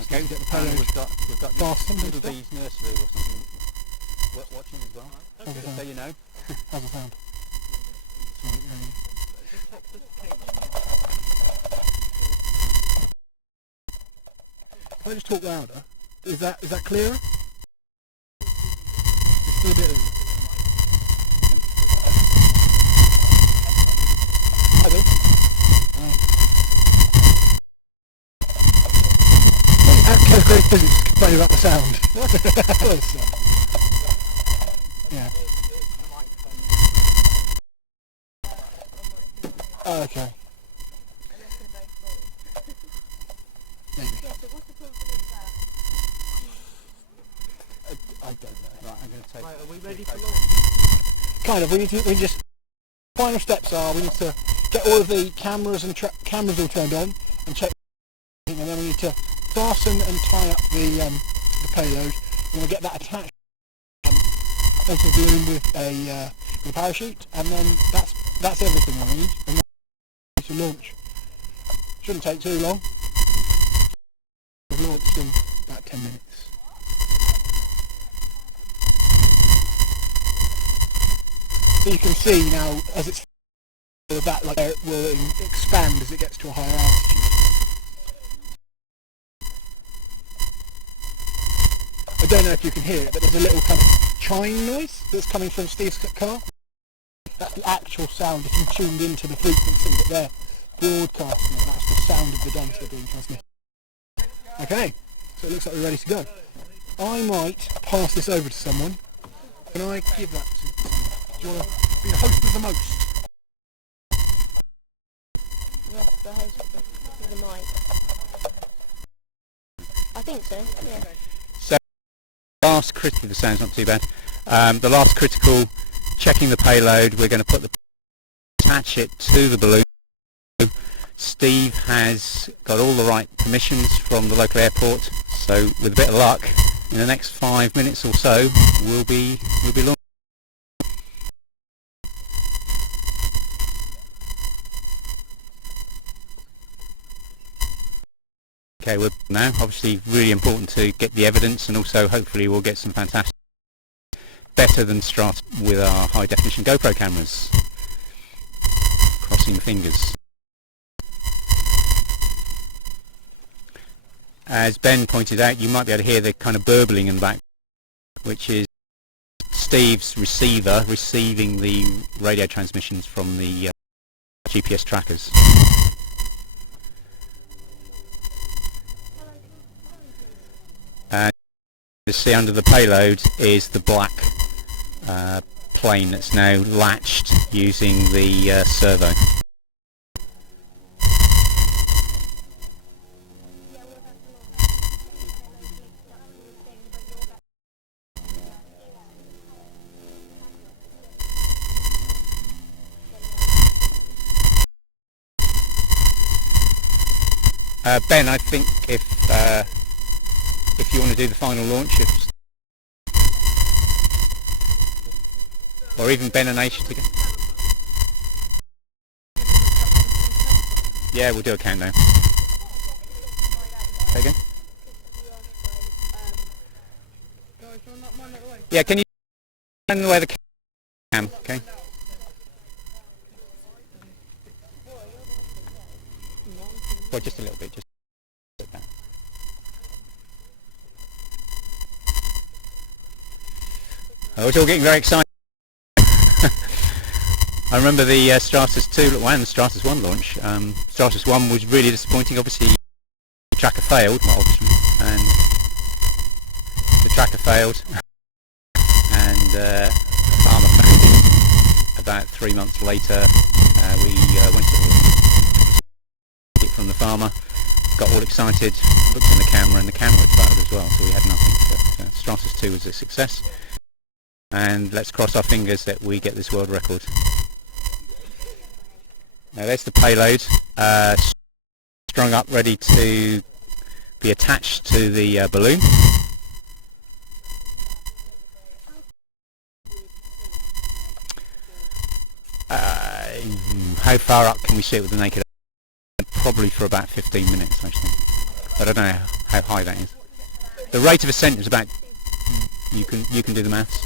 Okay. Get the payload. We've got Little Bees nursery or something watching as well. Okay. So you know. How's it sound? Can I just talk louder? Is that clearer? It's still a bit. I think. Great physics complaining about the sound. Yeah. Okay. Maybe. I don't know. Right, I'm going to take. Right, are we ready for launch? Kind of. We just. Final steps are we need to get all of the cameras and cameras all turned on and check, and then we need to fasten and tie up the payload. And we'll get that attached onto the balloon with a parachute, and then that's everything we need. And then to launch. Shouldn't take too long. We've launched in about 10 minutes. So you can see now as it's that like it will expand as it gets to a higher altitude. I don't know if you can hear it, but there's a little kind of chime noise that's coming from Steve's car. That's the actual sound if you tuned into the frequency that they're broadcasting. That's the sound of the data being transmitted. Okay, so it looks like we're ready to go. I might pass this over to someone. Can I give that to someone? Do you want to be the host with the most? Yeah, the host with the mic. I think so, yeah. Last critical, the sound's not too bad. The last critical, checking the payload, we're going to attach it to the balloon. Steve has got all the right permissions from the local airport, so with a bit of luck, in the next 5 minutes or so, we'll be launching. Okay, we're now obviously really important to get the evidence, and also hopefully we'll get some fantastic, better than Stratos with our high definition GoPro cameras. Crossing the fingers. As Ben pointed out, you might be able to hear the kind of burbling in the back, which is Steve's receiver receiving the radio transmissions from the GPS trackers. And you see under the payload is the black plane that's now latched using the servo. Ben, I think if you want to do the final launch, or even Ben and Aisha together. Yeah, we'll do a countdown. Say again? Yeah, can you turn the way the Okay. Well, just a little bit. Just like that. Oh, it's all getting very exciting. I remember the Stratos 2 and the Stratos 1 launch. Stratos 1 was really disappointing. Obviously, the tracker failed, well, obviously, and the tracker failed, and the farmer found it about 3 months later. We went to it from the farmer, got all excited, looked in the camera, and the camera had failed as well, so we had nothing. But Stratos 2 was a success, and let's cross our fingers that we get this world record. Now there's the payload, strung up, ready to be attached to the balloon. How far up can we see it with the naked eye? Probably for about 15 minutes actually. But I don't know how high that is. The rate of ascent is about, you can do the maths.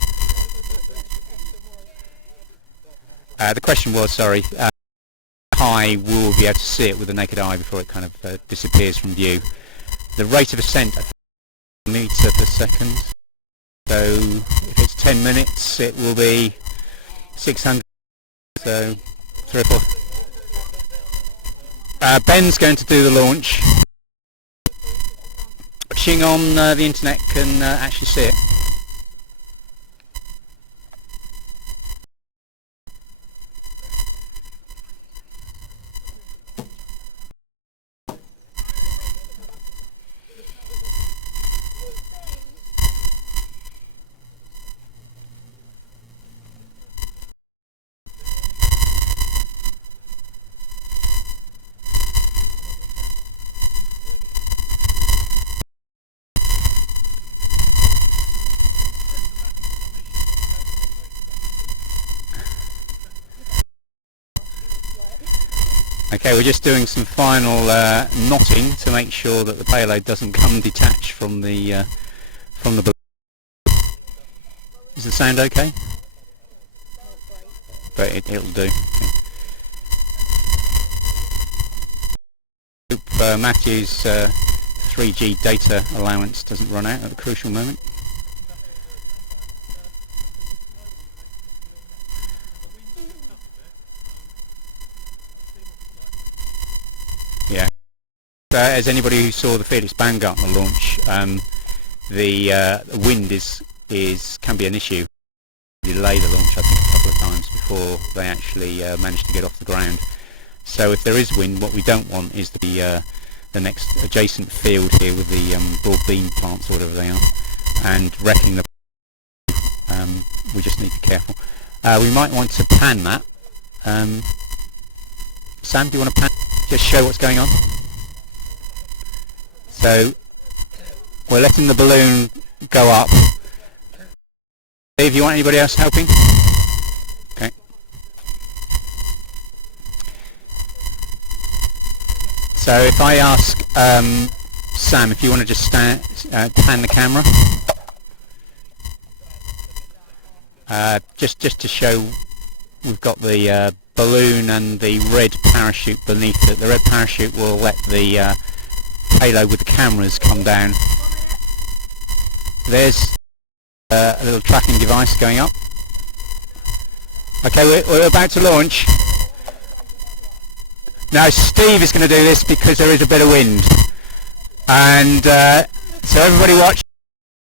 The question was, sorry, high we'll be able to see it with the naked eye before it kind of disappears from view. The rate of ascent, I think, meter per second. So if it's 10 minutes, it will be 600. So 3 or 4. Ben's going to do the launch. Watching on the internet can actually see it. Okay, we're just doing some final knotting to make sure that the payload doesn't come detached from the balloon. Does it sound okay? But it'll do. Okay. Hope Matthew's 3G data allowance doesn't run out at the crucial moment. Yeah. As anybody who saw the Felix Baumgartner launch, the wind can be an issue. Delay the launch, I think, a couple of times before they actually manage to get off the ground. So if there is wind, what we don't want is the next adjacent field here with the broad beam plants or whatever they are, and wrecking the. We just need to be careful. We might want to pan that. Sam, do you want to pan? Just show what's going on. So we're letting the balloon go up. Dave, you want anybody else helping? Okay. So if I ask Sam if you want to just pan the camera, just to show we've got the balloon and the red parachute beneath it. The red parachute will let the payload with the cameras come down. There's a little tracking device going up. Okay, we're about to launch. Now Steve is going to do this because there is a bit of wind. And so everybody watch.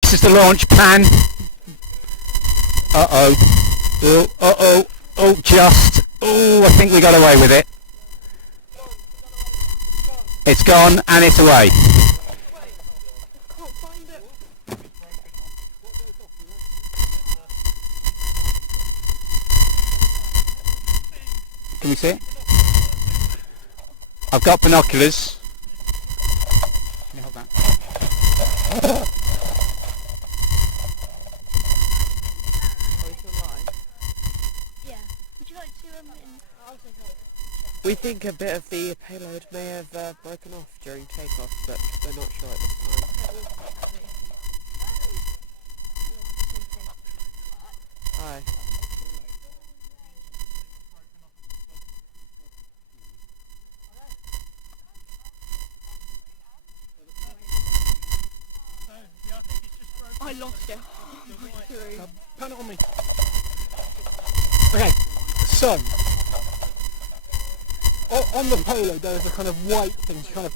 This is the launch pan. Uh-oh. Oh, uh-oh. Oh, just. Oh, I think we got away with it. It's gone and it's away. Can we see it? I've got binoculars. Can you hold that? We think a bit of the payload may have broken off during takeoff, but we're not sure at this time. Hi. lost it. Pan it on me. Okay, so on the Payload there is a kind of white thing to kind of.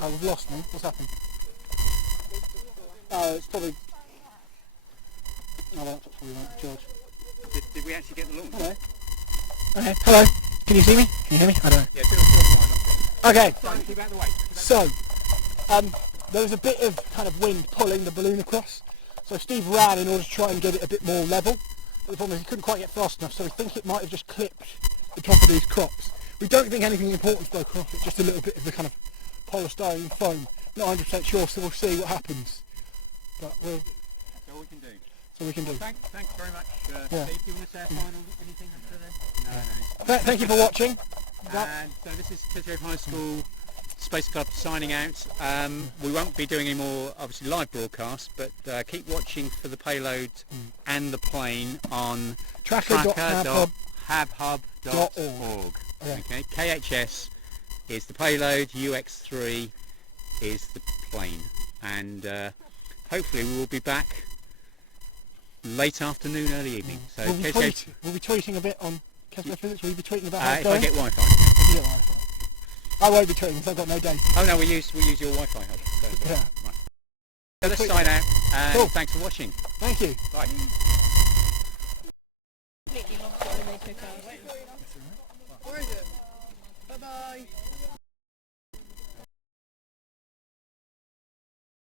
Oh, we've lost me. What's happened? Oh, it's probably. Oh, that's probably not George. Did we actually get the launch? Hello. Okay, hello. Can you see me? Can you hear me? I don't know. Yeah, do fine. Okay. Keep out the way. So, there was a bit of kind of wind pulling the balloon across. So Steve ran in order to try and get it a bit more level. But the problem is he couldn't quite get fast enough, so we think it might have just clipped the top of these crops. We don't think anything important's broken off it, just a little bit of the kind of polystyrene foam. Not 100% sure, so we'll see what happens. But we'll. That's all we can do. So we can do. Thanks very much. Yeah. Steve, do you want to say a final anything after then? No. Thank you for watching. And so this is Kesgrove High School Space Club signing out. We won't be doing any more, obviously, live broadcasts, but keep watching for the payload and the plane on tracker.habhub.org. Okay, KHS is the payload, UX3 is the plane, and hopefully we will be back late afternoon, early evening. So we'll be tweeting a bit on Kesgrove Physics. Will you be tweeting about how it's if going? I get Wi-Fi. If you get Wi-Fi. I won't be tweeting because I've got no data. Oh no, we use your Wi-Fi hub. So, Yeah. right. So let's sign out, and Cool. thanks for watching. Thank you. Bye. Completely lost it when they took us.